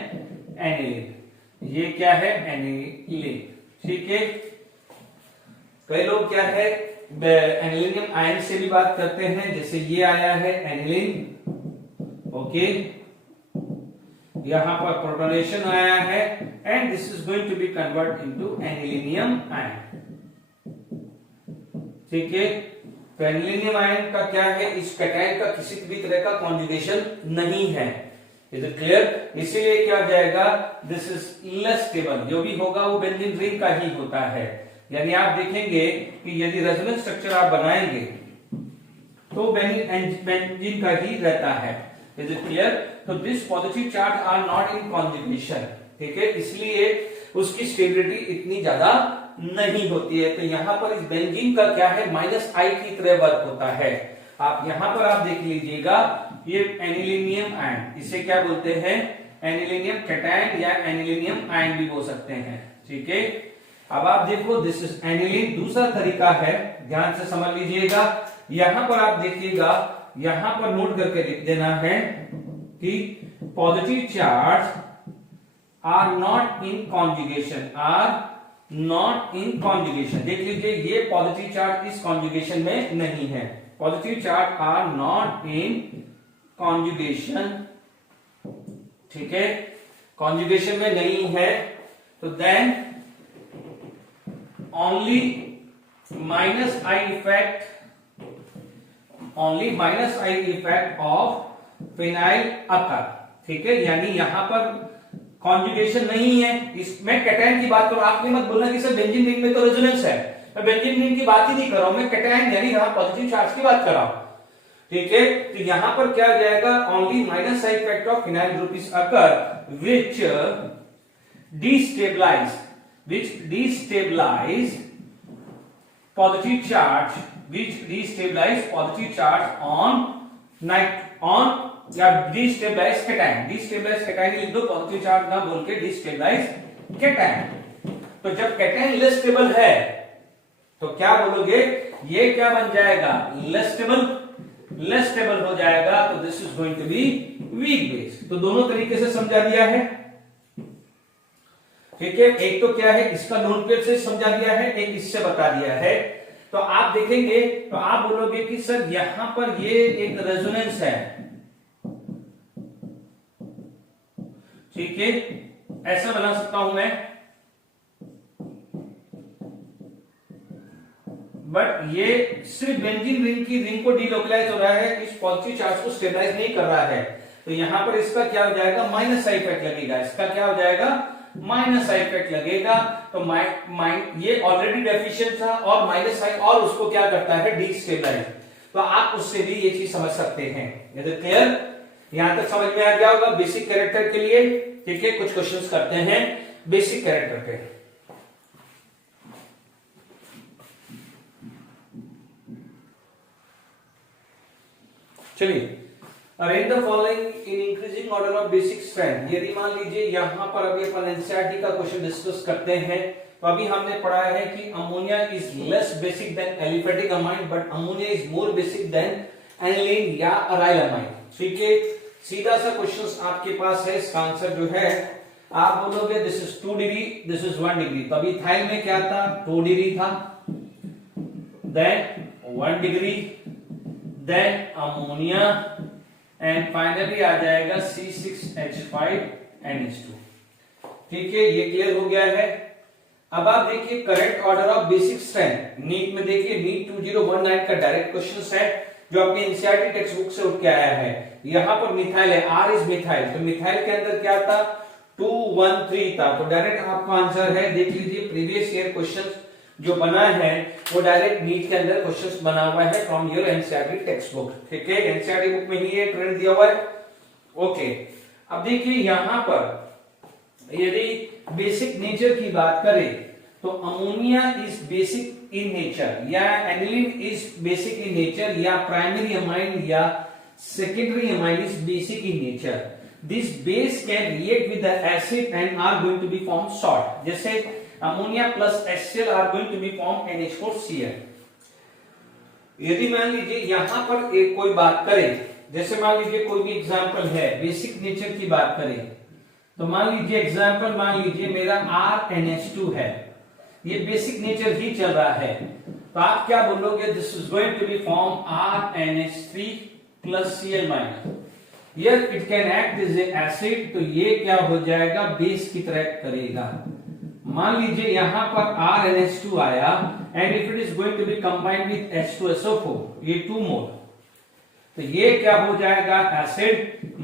aniline. ये क्या है, एनिलीन, ठीक है। कई लोग क्या है एनिलीनियम आयन से भी बात करते हैं, जैसे ये आया है एनिलीन, ओके, यहां पर प्रोटोनेशन आया है and this is going to be convert into anilinium ion, ठीक है। तो एनिलीनियम आयन का क्या है, इस कैटायन का किसी भी तरह का कॉन्जुगेशन नहीं है, इज इट क्लियर। इसीलिए क्या जाएगा, दिस इज लेस स्टेबल, जो भी होगा वो बेंजीन रिंग का ही होता है। यानी आप देखेंगे कि यदि रेजोनेंस स्ट्रक्चर आप बनाएंगे तो बेंजीन का ही रहता है, इज इट क्लियर। तो this positive charge are not in conjugation, ठीक है, इसलिए उसकी स्टेबिलिटी इतनी ज्यादा नहीं होती है। तो यहां पर इस बेंजीन का क्या है, -I की तरह वर्क होता है। आप यहां पर आप देख लीजिएगा, ये एनिलीनियम आयन, इसे क्या बोलते हैं, एनिलीनियम कैटायन या एनिलीनियम आयन भी बोल सकते हैं, ठीक है। अब आप देखो दिस इज एनिलीन। दूसरा तरीका है, ध्यान से समझ लीजिएगा, यहां पर आप देखिएगा, यहां पर नोट करके लिख देना है कि positive charge are not in conjugation, are not in conjugation. देख लीजिए ये पॉजिटिव चार्ज इस कॉन्जुगेशन में नहीं है, positive charge are not in conjugation, ठीक है, कॉन्जुगेशन में नहीं है। तो then only -I effect, only -I effect of phenyl occur, ठीक है। यानी यहां पर कॉन्जुगेशन नहीं है, इसमें कैटायन की बात करो। आपने मत बोलना कि सर बेंजीन रिंग में तो रेजोनेंस है, मैं बेंजीन रिंग की बात ही नहीं कर रहा हूं, मैं कैटायन यानी यहां पॉजिटिव चार्ज की बात कर रहा हूं, ठीक है। तो यहां पर क्या जाएगा, only -I effect of phenyl group is occur which destabilize positive charge, which destabilize positive charge on या destabilize cation, destabilize cation लिख दो, पॉजिटिव चार्ज ना बोल के destabilize cation। तो जब कैटायन लेस स्टेबल है तो क्या बोलोगे, ये क्या बन जाएगा, लेस स्टेबल हो जाएगा। तो this is going to be weak base. तो दोनों तरीके से समझा दिया है, ठीक है। एक तो क्या है, इसका नोन पेयर से समझा दिया है, एक इससे बता दिया है। तो आप देखेंगे तो आप बोलोगे कि सर यहां पर ये एक रेजोनेंस है, ठीक है, ऐसा बना सकता हूं मैं, बट ये सिर्फ बेंजीन रिंग को डीलोकलाइज हो रहा है, इस पॉजिटिव चार्ज को स्टेबलाइज नहीं कर रहा है। तो यहां पर इसका क्या हो जाएगा, -I इफेक्ट लगेगा, इसका क्या हो जाएगा, -I इफेक्ट लगेगा। तो ये ऑलरेडी डेफिशिएंट था और -I और उसको क्या करता है, डीस्टेबलाइज। तो आप उससे भी ये चीज समझ सकते हैं, ये तो क्लियर, यहां तक समझ में आ गया होगा बेसिक कैरेक्टर के लिए, ठीक है। कुछ क्वेश्चंस करते हैं बेसिक कैरेक्टर पे। चलिए, arrange the following in increasing order of basic strength. यदि मान लीजिए यहां पर अभी अपन एनसीईआरटी का क्वेश्चन डिस्कस करते हैं, तो अभी हमने पढ़ा है कि ammonia is less basic than aliphatic amine, but ammonia is more basic than aniline या अराइल अमाइन, ठीक है। सीधा सा क्वेश्चन आपके पास है, इसका आंसर जो है आप बोलोगे this is 2 degree, this is 1 degree, तो अभी इथाइल में क्या था, 2 डिग्री था, then 1 degree, then ammonia, and finally आ जाएगा C6H5NH2। ठीक है, ये क्लियर हो गया है। अब आप देखिए correct order of basic strength, NEET में देखिए, नीट 2019 का डायरेक्ट क्वेश्चन है जो आपके एनसीईआरटी टेक्स्ट बुक से उठ के आया है। यहां पर मिथाइल है, R इज मिथाइल, तो मिथाइल के अंदर क्या था, 213 था, तो डायरेक्ट आपका आंसर है, देख लीजिए प्रीवियस ईयर क्वेश्चन जो बना है वो डायरेक्ट नीट के अंदर क्वेश्चंस बना हुआ है from your NCERT text book. ठीक है, एनसीईआरटी बुक में ही ये ट्रेंड दिया हुआ है। ओके, अब देखिए यहां पर यदि बेसिक नेचर की बात करें तो ammonia is basic in nature, या aniline is basic in nature, या प्राइमरी अमाइन या secondary amine is basic in nature. This base can react with the acid and are going to be form salt, जैसे ammonia plus HCl are going to be form NH4Cl। यदि मान लीजिए यहां पर एक कोई बात करें, जैसे मान लीजिए कोई भी एग्जांपल है, बेसिक नेचर की बात करें, तो मान लीजिए एग्जांपल, मान लीजिए मेरा RNH2 है, ये बेसिक नेचर ही चल रहा है, तो आप क्या बोलोगे, this is going to be form RNH3 plus Cl minus. Here it can act as an acid, तो ये क्या हो जाएगा, बेस की तरह करेगा। मान लीजिए यहां पर RNH2 आया and if it is going to be combined with H2SO4, ये 2 मोल, तो ये क्या हो जाएगा, एसिड,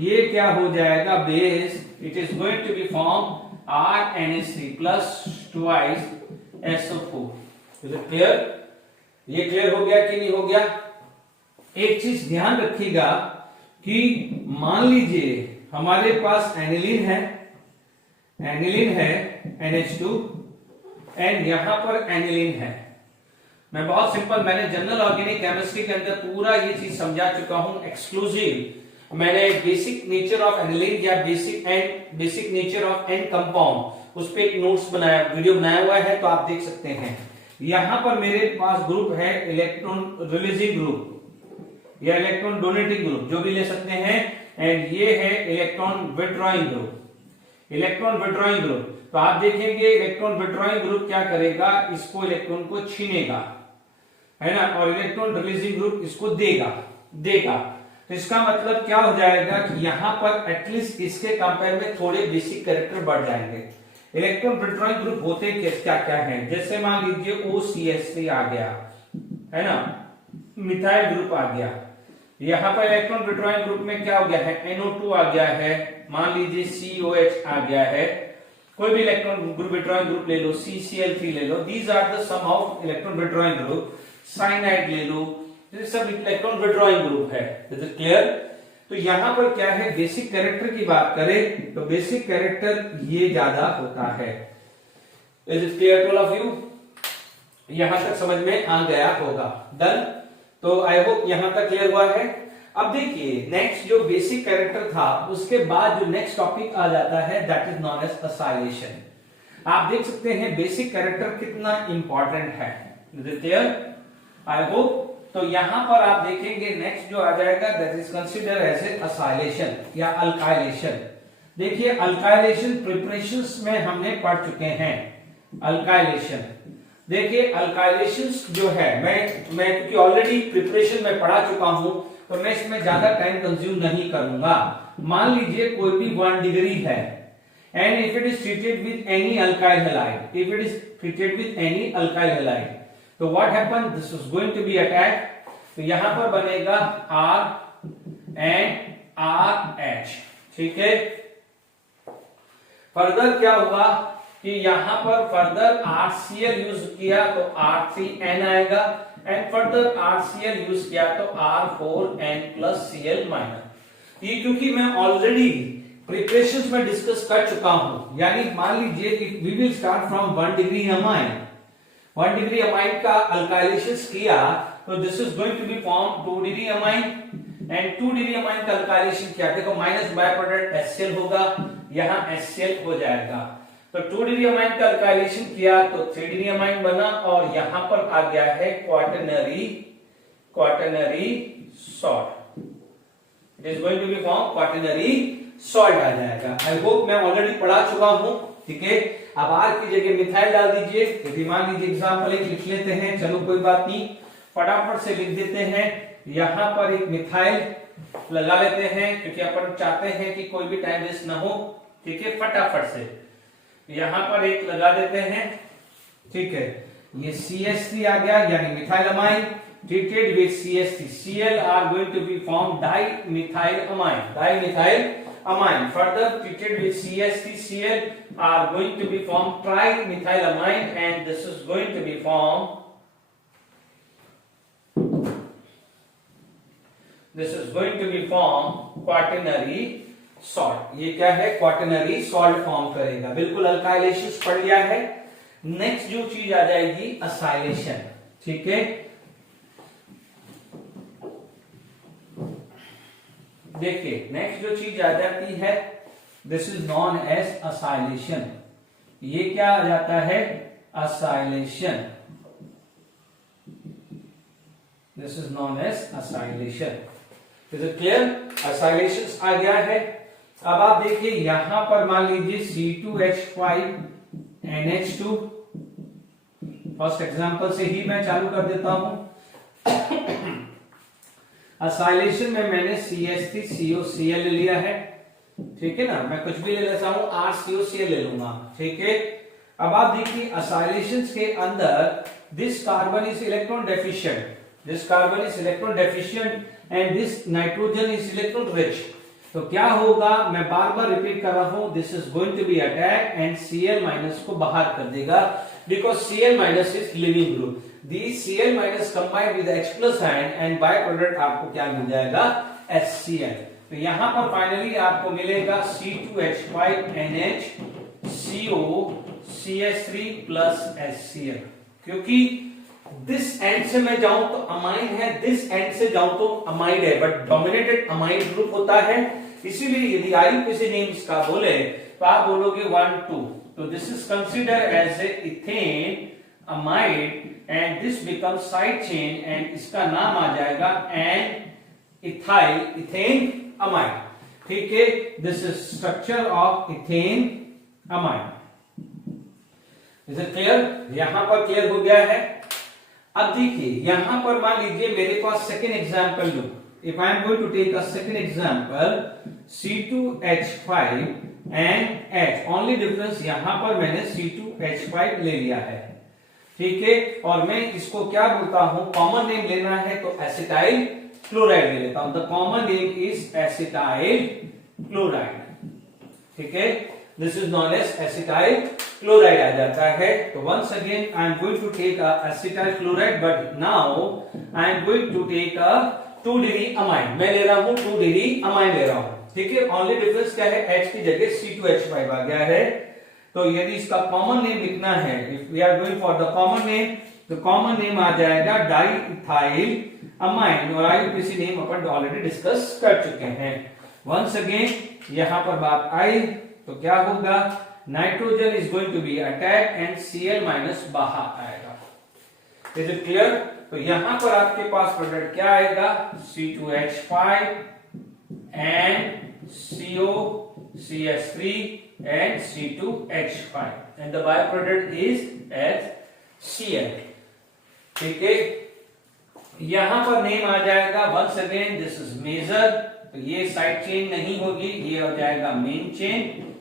ये क्या हो जाएगा, base. It is going to be form RNH3 plus twice SO4। Clear, ये क्लियर हो गया कि नहीं हो गया। एक चीज ध्यान रखिएगा कि मान लीजिए हमारे पास एनिलीन है, NH2 एंड यहां पर एनिलीन है। मैं बहुत सिंपल, मैंने जनरल ऑर्गेनिक केमिस्ट्री के अंदर पूरा ये चीज समझा चुका हूं एक्सक्लूसिव। मैंने बेसिक नेचर ऑफ एनिलीन या basic nature of an compound, उस पे एक नोट्स बनाया, वीडियो बनाया हुआ है, तो आप देख सकते हैं। यहां पर मेरे पास ग्रुप है इलेक्ट्रॉन रिलीजिंग ग्रुप या इलेक्ट्रॉन डोनेटिंग ग्रुप, जो भी ले सकते हैं, एंड ये है electron withdrawing group. Electron withdrawing group, तो आप देखेंगे इलेक्ट्रॉन विथड्रॉइंग ग्रुप क्या करेगा, इसको इलेक्ट्रॉन को छीनेगा, है ना, और इलेक्ट्रॉन रिलीजिंग ग्रुप इसको देगा। तो इसका मतलब क्या हो जाएगा कि यहां पर एटलीस्ट इसके कंपेयर में थोड़े बेसिक कैरेक्टर बढ़ जाएंगे। इलेक्ट्रॉन विथड्रॉइंग ग्रुप होते क्या क्या है, जैसे मान लीजिए OCH3 आ गया, है ना, मिथाइल ग्रुप आ गया। यहां पर इलेक्ट्रॉन विथड्रॉइंग ग्रुप में क्या हो गया है, NO2 आ गया है, मान लीजिए COH आ गया है, कोई भी इलेक्ट्रॉन ग्रुप विथड्रॉइंग ग्रुप ले लो, CCl3 ले लो, these are the some of electron withdrawing group. Cyanide ले लो, ये सब इलेक्ट्रॉन विथड्रॉइंग ग्रुप है। Is it clear. तो यहां पर क्या है, बेसिक कैरेक्टर की बात करें तो बेसिक कैरेक्टर ये ज्यादा होता है। Is it clear to all of you, यहां तक समझ में आ गया होगा। डन, तो आई होप यहां तक क्लियर हुआ है। अब देखिए नेक्स्ट जो बेसिक कैरेक्टर था, उसके बाद जो नेक्स्ट टॉपिक आ जाता है that is known as acylation. आप देख सकते हैं बेसिक कैरेक्टर कितना इंपॉर्टेंट है। Clear, I hope. तो यहां पर आप देखेंगे नेक्स्ट जो आ जाएगा that is consider as a acylation या अल्काइलेशन। देखिए अल्काइलेशन प्रिपरेशंस में हमने पढ़ चुके हैं। अल्काइलेशन देखिए, अल्काइलेशन जो है मैं क्योंकि ऑलरेडी प्रिपरेशन में पढ़ा चुका हूं, तो मैं इसमें ज्यादा टाइम कंज्यूम नहीं करूंगा। मान लीजिए कोई भी 1 डिग्री है and if it is treated with any alkyl halide, if it is treated with any alkyl halide, तो what happen, this is going to be attack. तो यहां पर बनेगा R एंड RH, ठीक है। फर्दर क्या होगा कि यहां पर फर्दर RCl यूज किया तो R3N आएगा, एंड फर्दर RCl यूज किया तो R4N प्लस Cl माइनस। ये क्योंकि मैं ऑलरेडी प्रिपरेशंस में डिस्कस कर चुका हूं, यानी मान लीजिए कि we will start from 1 degree amine, 1 degree amine का अल्काइलेशन किया तो this is going to be form 2 degree amine, and 2 degree amine का अल्काइलेशन किया, देखो माइनस बाय प्रोडक्ट HCl होगा, यहां HCl हो जाएगा। तो 2 डिग्री अमाइन का अल्काइलेशन किया तो 3 डिग्री अमाइन बना, और यहां पर आ गया है quaternary salt. It is going to be form quaternary salt आ जाएगा। आई होप मैं ऑलरेडी पढ़ा चुका हूं, ठीक है। अब आर की जगह मिथाइल डाल दीजिए। यदि मान लीजिए एग्जाम्पल एक लिख लेते हैं, चलो कोई बात नहीं, फटाफट से लिख देते हैं। यहां पर एक मिथाइल लगा लेते हैं क्योंकि अपन चाहते हैं कि कोई भी टाइम वेस्ट ना हो, ठीक है। फटाफट से यहां पर एक लगा देते हैं, ठीक है। ये CH3 आ गया यानी methyl amine treated with CH3 Cl are going to be formed dimethyl amine further treated with CH3 Cl are going to be formed trimethyl amine and this is going to be formed quaternary salt। ये क्या है? क्वाटरनरी सॉल्ट फॉर्म करेगा। बिल्कुल अल्काइलेशंस पढ़ लिया है। नेक्स्ट जो चीज आ जाएगी असाइलेशन, ठीक है। देखिए नेक्स्ट जो चीज आ जाती है this is known as acylation. ये क्या आ जाता है? Acylation. This is known as acylation. Is it clear? Acylation आ गया है। अब आप देखिए यहां पर मान लीजिए C2H5NH2। फर्स्ट एग्जांपल से ही मैं चालू कर देता हूं। असाइलेशन में मैंने CH3COCl ले लिया है, ठीक है ना। मैं कुछ भी ले लेता हूं, RCOCl ले लूंगा, ठीक है। अब आप देखिए असाइलेशन के अंदर this carbon is electron deficient and this nitrogen is electron rich. तो क्या होगा, मैं बार बार रिपीट कर रहा हूं, this is going to be attack and Cl- को बाहर कर देगा because Cl- is leaving group. These Cl- combined with H+ and by product आपको क्या मिल जाएगा? HCl। तो यहां पर फाइनली आपको मिलेगा C2H5NH CO CH3 plus HCl। क्योंकि दिस एंड से मैं जाऊं तो अमाइन है, दिस एंड से जाऊं तो अमाइड है, बट डोमिनेटेड अमाइड ग्रुप होता है। इसीलिए यदि IUPAC नेम्स का बोले तो आप बोलोगे 1 2। तो this is consider as a ethane amide and this becomes side chain and इसका नाम आ जाएगा इथेन अमाइड, ठीक है। This is structure of ethane amide. Is it clear? यहां पर क्लियर हो गया है। अब देखिए यहां पर मान लीजिए मेरे पास सेकेंड एग्जांपल लो। If I am going to take a second example C2H5 and H, only difference यहां पर मैंने C2H5 ले लिया है, ठीक है। और मैं इसको क्या बोलता हूं, कॉमन नेम लेना है तो एसिटाइल क्लोराइड ले लेता हूं। The common name is acetyl chloride, ठीक है। This is known as acetyl chloride आ जाता है। तो once again I am going to take acetyl chloride, but now I am going to take 2 degree amine. मैं ले रहा हूं 2 डिग्री अमाइन ले रहा हूं, ठीक है। ओनली डिफरेंस क्या है, H की जगह C2H5 आ गया है। तो यदि इसका कॉमन नेम लिखना है, if we are going for the common name, तो कॉमन नेम आ जाएगा डाइइथाइल अमाइन। और IUPAC नेम अपन ऑलरेडी डिस्कस कर चुके हैं। वंस अगेन यहां पर बात आई तो क्या होगा, nitrogen is going to be attack and Cl- बाहर आएगा। Is it clear? तो यहां पर आपके पास प्रोडक्ट क्या आएगा, C2H5 and CO CH3 and C2H5 and the byproduct is HCl, ठीक है। यहां पर नेम आ जाएगा once again this is major. तो ये साइड चेन नहीं होगी, ये हो जाएगा मेन चेन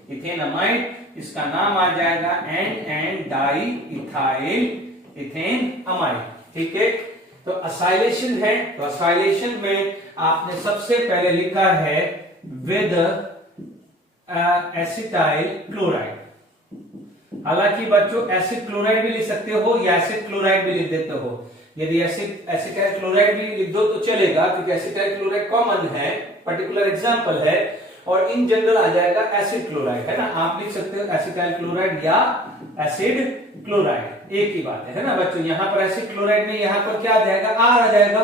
इथेन अमाइड। इसका नाम आ जाएगा एन डाइइथाइल इथेन अमाइड, ठीक है। तो असाइलेशन है, तो असाइलेशन में आपने सबसे पहले लिखा है विद एसिटाइल क्लोराइड। हालांकि बच्चों एसिड क्लोराइड भी लिख सकते हो या एसिड क्लोराइड भी लिख देते हो। यदि एसिटाइल क्लोराइड भी लिख दो तो चलेगा क्योंकि एसिटाइल क्लोराइड कॉमन है, पर्टिकुलर एग्जांपल है। और इन जनरल आ जाएगा एसिड क्लोराइड, है ना। आप लिख सकते हो एसिटाइल क्लोराइड या एसिड क्लोराइड, एक ही बात है ना बच्चों। यहां पर एसिड क्लोराइड में यहां पर क्या आ जाएगा, आर आ जाएगा,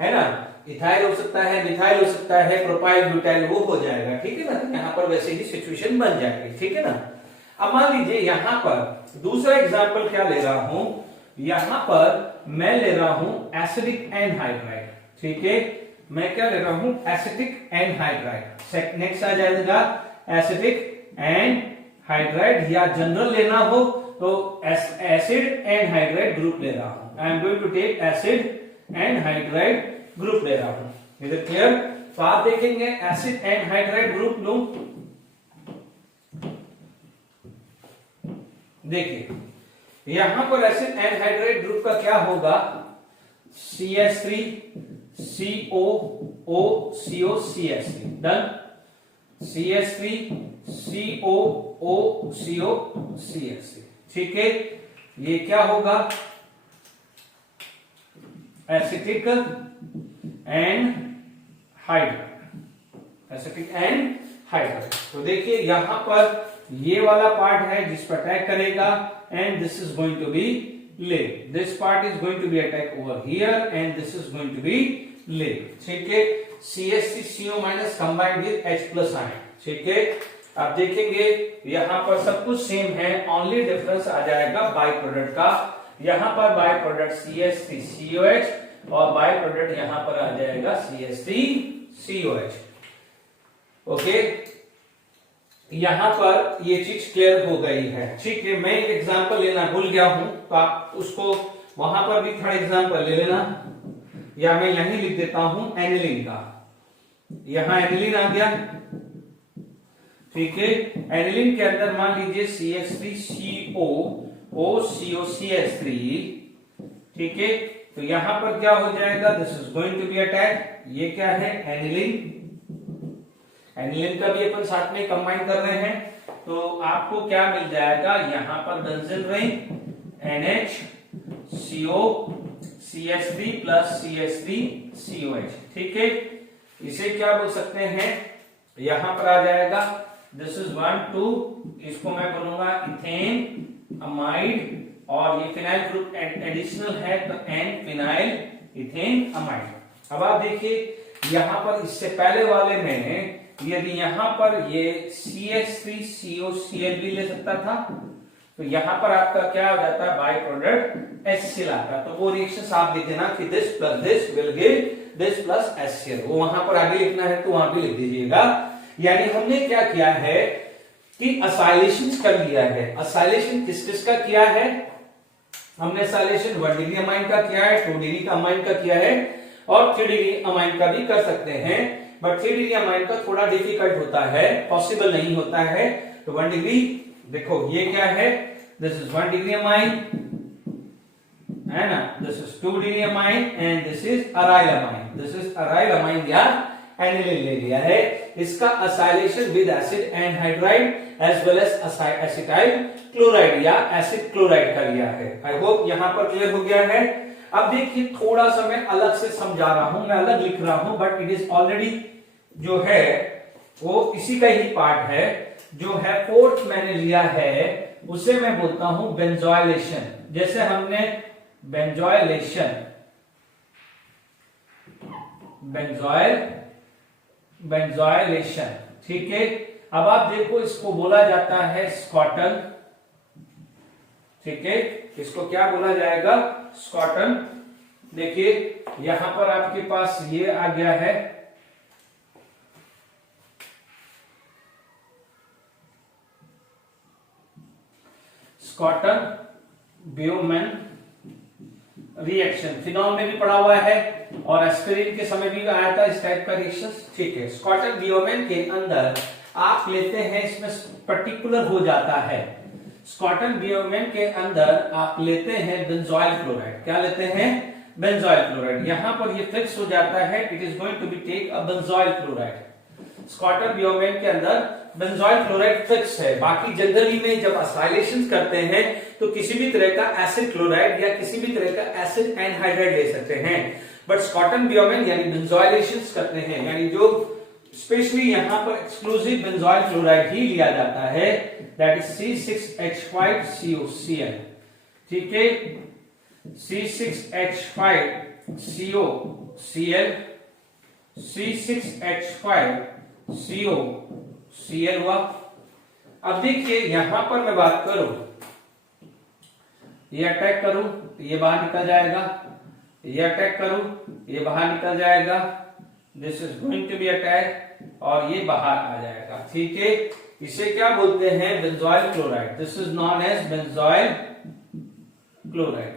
है ना। इथाइल हो सकता है, मिथाइल हो सकता है, प्रोपाइल ब्यूटाइल वो हो जाएगा, ठीक है ना। यहाँ पर वैसे ही सिचुएशन बन जाएगी, ठीक है ना। अब मान लीजिए यहां पर दूसरा एग्जांपल क्या ले रहा हूं, यहां पर मैं ले रहा हूं एसिडिक एनहाइड्राइड, ठीक है। मैं क्या ले रहा हूं, एसिटिक एनहाइड्राइड। नेक्स्ट आ जाएगा एसिटिक एनहाइड्राइड, या जनरल लेना हो तो एसिड एनहाइड्राइड ग्रुप ले रहा हूं। I am going to take acid anhydride group ले रहा हूं। Is it clear? तो आप देखेंगे एसिड एनहाइड्राइड ग्रुप लूं, देखिए यहां पर एसिड एनहाइड्राइड ग्रुप का क्या होगा, CH3 COO CO CH3 done, CH3 COO CO CH3, ठीक है। ये क्या होगा, एसिटिक एनहाइड्राइड, एसिटिक एनहाइड्राइड। तो देखिए यहां पर ये वाला पार्ट है जिस पर अटैक करेगा, and this is going to be lead, this part is going to be attack over here and this is going to be lead, ठीक है। CH3CO minus combined with H plus ion, ठीक है। आप देखेंगे यहां पर सब कुछ सेम है, ओनली डिफरेंस आ जाएगा बाई प्रोडक्ट का। यहां पर बाई प्रोडक्ट CH3COH और बाई प्रोडक्ट यहां पर आ जाएगा CH3COH, ओके। यहां पर ये चीज क्लियर हो गई है, ठीक है। मैं एक एग्जांपल लेना भूल गया हूं, तो आप उसको वहां पर भी थोड़ा एग्जांपल ले लेना, या मैं यहीं लिख देता हूं एनिलीन का। यहां एनिलीन आ गया, ठीक है। एनिलीन के अंदर मान लीजिए CH3CO CO CH3, ठीक है। तो यहां पर क्या हो जाएगा, this is going to be attack, ये क्या है एनिलीन, एनिलीन का भी अपन साथ में कंबाइन कर रहे हैं, तो आपको क्या मिल जाएगा, यहां पर benzene ring NHCO CH3 plus CH3COH, ठीक है। इसे क्या बोल सकते हैं, यहां पर आ जाएगा दिस इज 1 2, इसको मैं बोलूंगा इथेन अमाइड, और ये फिनाइल ग्रुप एडिशनल है तो एन फिनाइल इथेन अमाइड। अब आप देखिए यहां पर इससे पहले वाले में यदि यहां पर ये CH3COCl भी ले सकता था, तो यहां पर आपका क्या हो जाता है, बाय प्रोडक्ट HCl आता। तो वो रिएक्शंस आप देख देना कि this plus this will give this plus HCl, वो वहां पर आगे लिखना है तो वहां पे लिख दीजिएगा। यानी हमने क्या किया है कि असाइलेशन कर लिया है। असाइलेशन किस किस का किया है, हमने असाइलेशन 1 डिग्री अमाइन का किया है, 2 डिग्री का अमाइन का किया है, और 3 डिग्री अमाइन का भी कर सकते हैं, बट 3 डिग्री अमाइन का थोड़ा डिफिकल्ट होता है, पॉसिबल नहीं होता है। तो 1 डिग्री, देखो ये क्या है, दिस इज 1 डिग्री अमाइन है ना, this is 2 degree amine and this is aryl amine, this is aryl amine या एनिलीन ले लिया है। इसका acylation with acid anhydride as well as acetyl chloride या एसिड क्लोराइड का लिया है। आई होप यहां पर क्लियर हो गया है। अब देखिए थोड़ा सा मैं अलग से समझा रहा हूं, मैं अलग लिख रहा हूं, बट इट इज ऑलरेडी जो है वो इसी का ही पार्ट है। जो है फोर्थ मैंने लिया है उसे मैं बोलता हूं बेंजोइलेशन। जैसे हमने बेंजोइलेशन, ठीक है। अब आप देखो इसको बोला जाता है स्कॉटन, ठीक है, इसको क्या बोला जाएगा, स्कॉटन। देखिए यहां पर आपके पास ये आ गया है, स्कॉटन ब्यूमेन रिएक्शन, फिनॉल में भी पड़ा हुआ है और एस्पिरिन के समय भी आया था इस टाइप का रिएक्शन, ठीक है। स्कॉटन ब्यूमेन के अंदर आप लेते हैं, इसमें पर्टिकुलर हो जाता है, स्कॉटन ब्यूमेन के अंदर आप लेते हैं बेंजोइल क्लोराइड। क्या लेते हैं, बेंजोइल क्लोराइड। यहां पर ये फिक्स हो जाता है, it is going to be take a benzoyl chloride. Schotten Baumann के अंदर बेंजोइल क्लोराइड फिक्स है। बाकी जनरली में जब असाइलेशन करते हैं तो किसी भी तरह का एसिड क्लोराइड या किसी भी तरह का एसिड एनहाइड्राइड ले सकते हैं, बट स्कॉटन ब्यूमेन यानी बेंजोइलेशन करते हैं, यानी जो स्पेशली यहां पर एक्सक्लूसिव बेंजोइल क्लोराइड ही लिया जाता है, दैट इज C6H5COCl, ठीक है। C6H5COCl, C6H5COCl हुआ। अब देखिए यहां पर मैं बात करूं, ये अटैक करूं तो ये बाहर निकल जाएगा, ये अटैक करूं ये बाहर निकल जाएगा, this is going to be attach और ये बाहर आ जाएगा, ठीक है। इसे क्या बोलते हैं, benzoyl chloride. This is known as benzoyl chloride.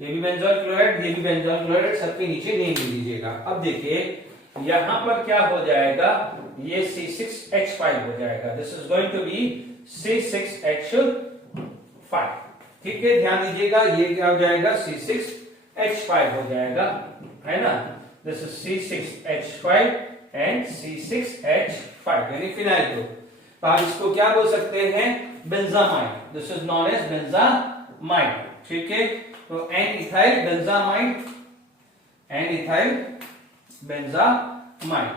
ये भी बेंजोइल क्लोराइड, ये भी बेंजोइल क्लोराइड, सबके नीचे नेम ले लीजिएगा। अब देखिए यहां पर क्या हो जाएगा, ये C6H5 हो जाएगा। This is going to be C6H5, ठीक है। ध्यान दीजिएगा ये क्या हो जाएगा, C6H5 हो जाएगा, है ना। This is C6H5 and C6H5 यानी फिनाइल ग्रुप। तो आप इसको क्या बोल सकते हैं, benzamide. This is known as benzamide, ठीक है। तो N ethyl benzamide, N ethyl benzamide,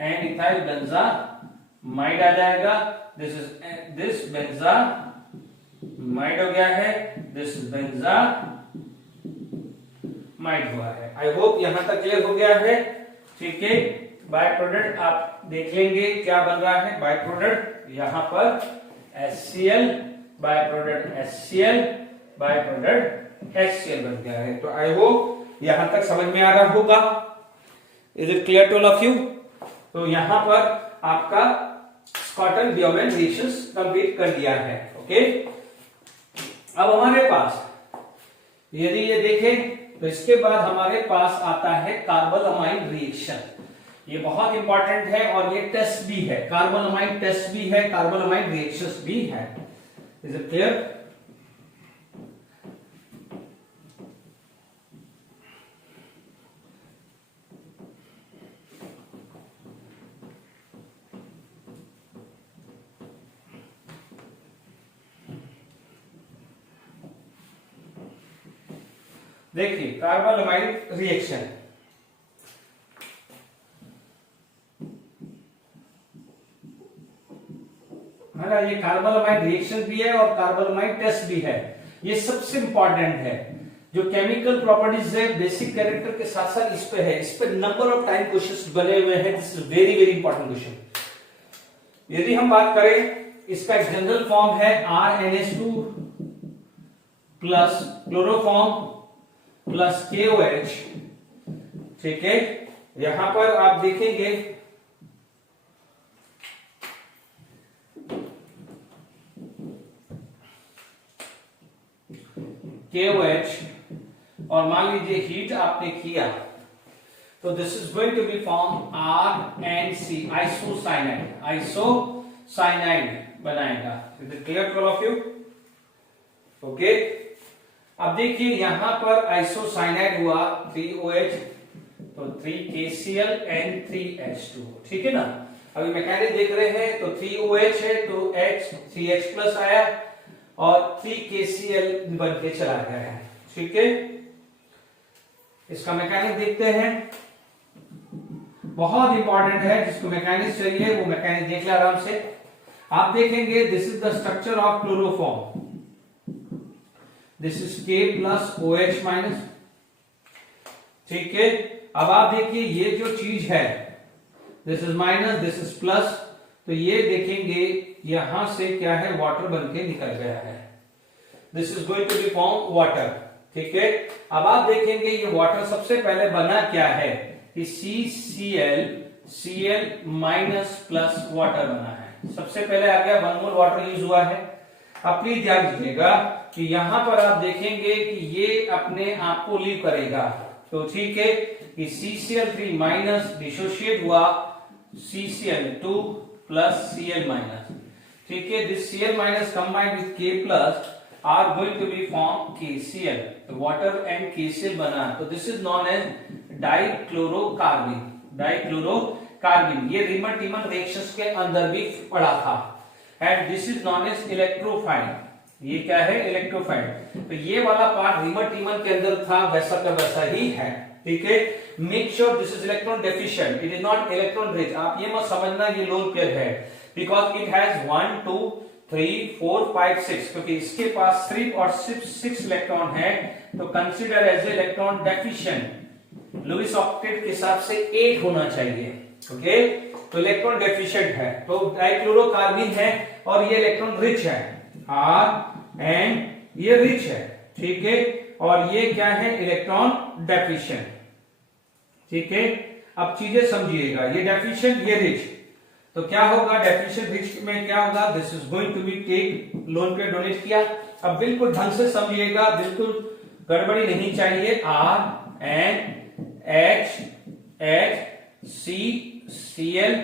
N ethyl benzamide आ जाएगा। दिस बेंजामाइड हो गया है, दिस बेंजामाइड हुआ है। आई होप यहां तक क्लियर हो गया है, ठीक है। बाय प्रोडक्ट आप देख लेंगे क्या बन रहा है। बाय प्रोडक्ट यहां पर HCl, by product HCl, by product HCl बन गया है। तो आई होप यहां तक समझ में आ रहा होगा। Is it clear to all of you? तो यहां पर आपका स्कॉटल बियोमेन रिएक्शंस कंप्लीट कर दिया है, ओके। अब हमारे पास यदि ये देखें तो इसके बाद हमारे पास आता है कार्बोलामाइन रिएक्शन। ये बहुत इंपॉर्टेंट है और ये टेस्ट भी है, कार्बोलामाइन टेस्ट भी है, कार्बोलामाइन रिएक्शंस भी है। Is it clear? देखिए कार्बोलामाइन रिएक्शन, है ना। ये कार्बोलामाइन रिएक्शन भी है और कार्बोलामाइन टेस्ट भी है। ये सबसे इंपॉर्टेंट है। जो केमिकल प्रॉपर्टीज है बेसिक कैरेक्टर के साथ साथ इस पे है। इस पे नंबर ऑफ टाइम क्वेश्चंस बने हुए हैं। This is very very important question. यदि हम बात करें, इसका एक जनरल फॉर्म है RNH2 plus chloroform plus KOH, ठीक है। यहां पर आप देखेंगे KOH और मान लीजिए हीट आपने किया तो this is going to be form RNC, isocyanide, isocyanide बनाएगा। Is it clear to all of you? Okay. अब देखिए यहां पर आइसोसाइनाइड हुआ 3OH, तो 3KCl and 3H2, ठीक है ना। अभी मैकेनिज्म देख रहे हैं तो 3OH है तो H 3H+ आया और 3KCl बन के चला गया है, ठीक है। इसका मैकेनिज्म देखते हैं, बहुत इंपॉर्टेंट है। जिसको मैकेनिज्म चाहिए वो मैकेनिज्म देख ले आराम से। आप देखेंगे this is the structure of chloroform, this is K plus OH minus, ठीक है। अब आप देखिए ये जो चीज है this is minus, this is plus, तो ये देखेंगे यहां से क्या है, वाटर बन के निकल गया है। This is going to be form water, ठीक है। अब आप देखेंगे ये वाटर सबसे पहले बना क्या है कि Cl माइनस प्लस वाटर बना है। सबसे पहले आ गया, वन मोल वाटर यूज हुआ है। अब प्लीज ध्यान दीजिएगा कि यहां पर आप देखेंगे कि ये अपने आप को लीव करेगा, तो ठीक है कि CCl3 माइनस डिसोशिएट हुआ CCl2 प्लस Cl माइनस, ठीक है। This Cl minus combined with K plus are going to be form KCl, तो वाटर एंड KCl बना, तो this is known as dichlorocarbene, dichlorocarbene. ये रीमन टीमन रिएक्शंस के अंदर भी पड़ा था। And this is known as electrophile, ये क्या है, इलेक्ट्रोफाइल। तो ये वाला पार्ट रीमन टीमन के अंदर था, वैसा का वैसा ही है, ठीक है। Make sure this is electron deficient, it is not electron rich. आप ये मत समझना ये लोन पेयर है, बिकॉज इट हैज 1 2 3 4 5 6, क्योंकि इसके पास 3 और 6 इलेक्ट्रॉन है, तो consider as electron deficient. Lewis octet के हिसाब से 8 होना चाहिए, ओके। तो इलेक्ट्रॉन डेफिशिएंट है, तो डाइक्लोरोकार्बिन है और ये इलेक्ट्रॉन रिच है, R एंड ये रिच है, ठीक है। और ये क्या है, इलेक्ट्रॉन डेफिशिएंट, ठीक है, अब चीजें समझिएगा, ये डेफिशिएंट ये रिच, तो क्या होगा डेफिशिएंट रिच में क्या होगा, this is going to be take, lone pair donate किया। अब बिल्कुल ढंग से समझिएगा, बिल्कुल गड़बड़ी नहीं चाहिए। R N H H C C L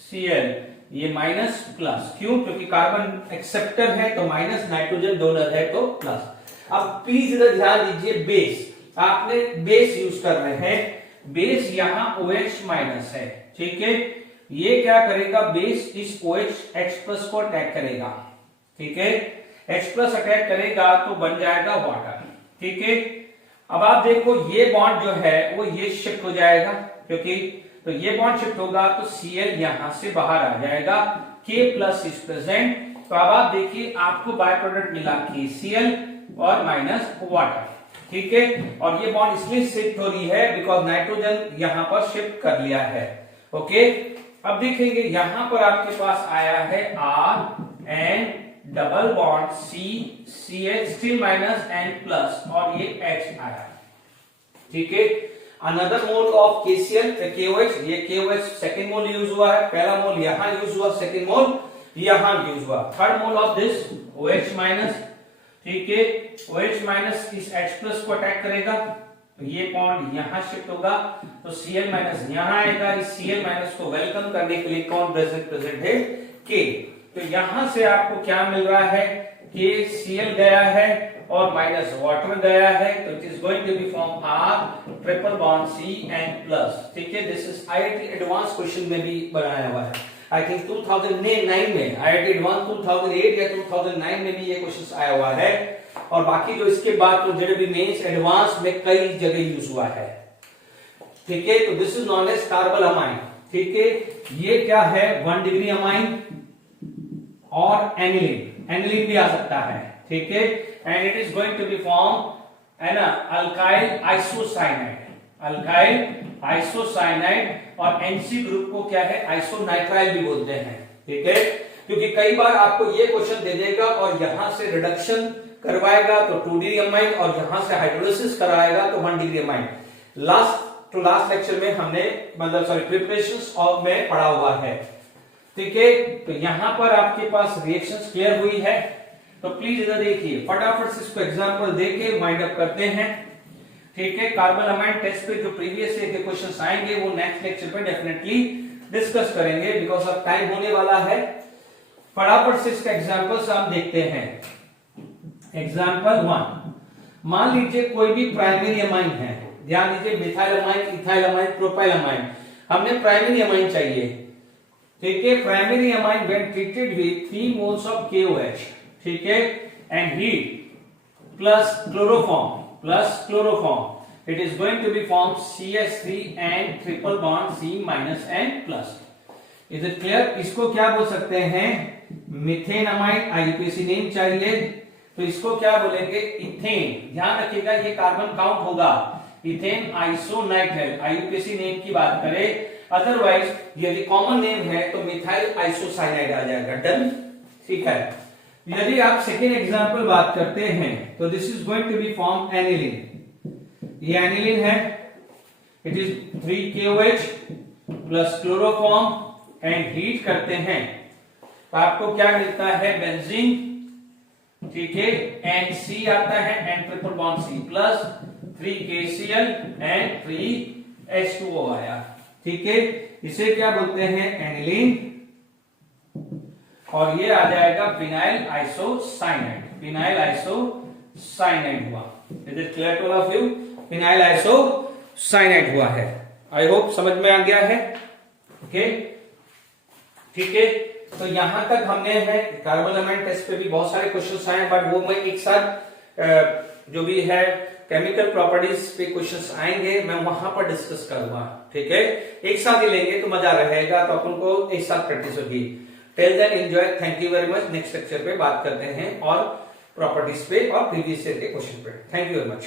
C L, ये माइनस प्लस, क्यों, क्योंकि कार्बन एक्सेप्टर है तो माइनस, नाइट्रोजन डोनर है तो प्लस। अब प्लीज इधर ध्यान दीजिए, बेस, आपने बेस यूज कर रहे हैं, बेस यहां OH माइनस है, ठीक है, ये क्या करेगा, बेस इस OH H प्लस को अटैक करेगा, ठीक है, H प्लस अटैक करेगा तो बन जाएगा वाटर, ठीक है। अब आप देखो ये बॉन्ड जो है वो ये शिफ्ट हो जाएगा, क्योंकि तो ये बॉन्ड शिफ्ट होगा तो Cl यहां से बाहर आ जाएगा, K प्लस इज प्रेजेंट, तो अब आप देखिए आपको बाय प्रोडक्ट मिला KCl और माइनस वाटर, ठीक है, और ये बॉन्ड इसलिए शिफ्ट हो रही है बिकॉज नाइट्रोजन यहां पर शिफ्ट कर लिया है, ओके। अब देखेंगे यहां पर आपके पास आया है R double bond CH still minus N plus और ये H आया, ठीक है। Another mole of KCl KOH, ये KOH सेकंड मोल यूज हुआ है, पहला मोल यहां यूज हुआ, सेकंड मोल यहां यूज हुआ, third mole of this OH minus, ठीक है, OH माइनस इस H प्लस को अटैक करेगा, तो ये बॉन्ड यहां शिफ्ट होगा तो Cl माइनस यहां आएगा, इस Cl माइनस को वेलकम करने के लिए कौन प्रेजेंट है, K, तो यहां से आपको क्या मिल रहा है, KCl गया है और माइनस वाटर गया है, तो it is going to be form R triple bond CN plus, ठीक है। This is IIT advance question में भी बनाया हुआ है, आई थिंक 2009 में, IIT एडवांस 2008 या 2009 में भी ये क्वेश्चन आया हुआ है, और बाकी जो इसके बाद तो जेडबी मेंस एडवांस में कई जगह यूज हुआ है, ठीक है। तो this is known as carbyl amine, ठीक है, ये क्या है 1 डिग्री अमाइन और एनिलीन, एनिलीन भी आ सकता है, ठीक है, and it is going to be form है ना अल्काइल आइसोसाइनाइड, अल्काइल आइसोसाइनाइड, और NC ग्रुप को क्या है आइसोनाइट्राइल भी बोलते हैं, ठीक है, क्योंकि कई बार आपको ये क्वेश्चन दे देगा और यहां से रिडक्शन करवाएगा तो 2 डिग्री अमाइन और यहां से हाइड्रोलिसिस कराएगा तो 1 डिग्री अमाइन। लास्ट लेक्चर में हमने मतलब सॉरी प्रिपरेशंस ऑफ में पढ़ा हुआ है, ठीक है। तो यहां पर आपके पास रिएक्शंस क्लियर हुई है, तो प्लीज इधर देखिए, फटाफट से इसको एग्जांपल देके वाइंड अप करते हैं, ठीक है। कार्बन अमाइन टेस्ट पे जो प्रीवियस ईयर के क्वेश्चंस आएंगे वो नेक्स्ट लेक्चर पे डेफिनेटली डिस्कस करेंगे, बिकॉज अब टाइम होने वाला है। फटाफट से इसका एग्जांपल्स हम देखते हैं। एग्जांपल 1, मान लीजिए कोई भी प्राइमरी अमाइन है, ध्यान दीजिए methyl amine, ethyl amine, propyl amine, हमने प्राइमरी अमाइन चाहिए, ठीक है। Primary amine when treated with 3 moles of KOH, ठीक है, and heat plus chloroform, it is going to be form CH3 and triple bond C minus N plus. Is it clear? इसको क्या बोल सकते हैं, मिथेन अमाइन, IUPAC नेम चाहिए, तो इसको क्या बोलेंगे, इथेन। ध्यान रखिएगा ये कार्बन काउंट होगा, इथेन आइसोनाइट्राइल, IUPAC नेम की बात करें, अदरवाइज यदि कॉमन नेम है तो मिथाइल आइसोसाइनाइड आ जाएगा, डन, ठीक है। यदि आप सेकेंड एग्जांपल बात करते हैं तो this is going to be form aniline, ये एनिलीन है, it is 3 KOH plus chloroform and heat करते हैं तो आपको क्या मिलता है, बेंजीन, ठीक है, NC आता है, N triple bond C plus 3 KCl and 3 H2O आया, ठीक है। इसे क्या बोलते हैं, एनिलीन, और ये आ जाएगा फिनाइल आइसोसाइनाइड, फिनाइल आइसोसाइनाइड हुआ। Is it clear to all of you? Phenyl isocyanide हुआ है, आई होप समझ में आ गया है, ओके, ठीक है। तो यहां तक हमने है, कार्बन अमाइन टेस्ट पे भी बहुत सारे क्वेश्चंस आए, बट वो मैं एक साथ जो भी है केमिकल प्रॉपर्टीज पे क्वेश्चंस आएंगे, मैं वहां पर डिस्कस करूंगा, ठीक है। एक साथ ही लेंगे तो मजा रहेगा, तो अपन को एक साथ प्रैक्टिस होगी। Till then enjoy, thank you very much. Next lecture पे बात करते हैं और प्रॉपर्टीज पे और प्रीवियस ईयर के क्वेश्चन पे। Thank you very much.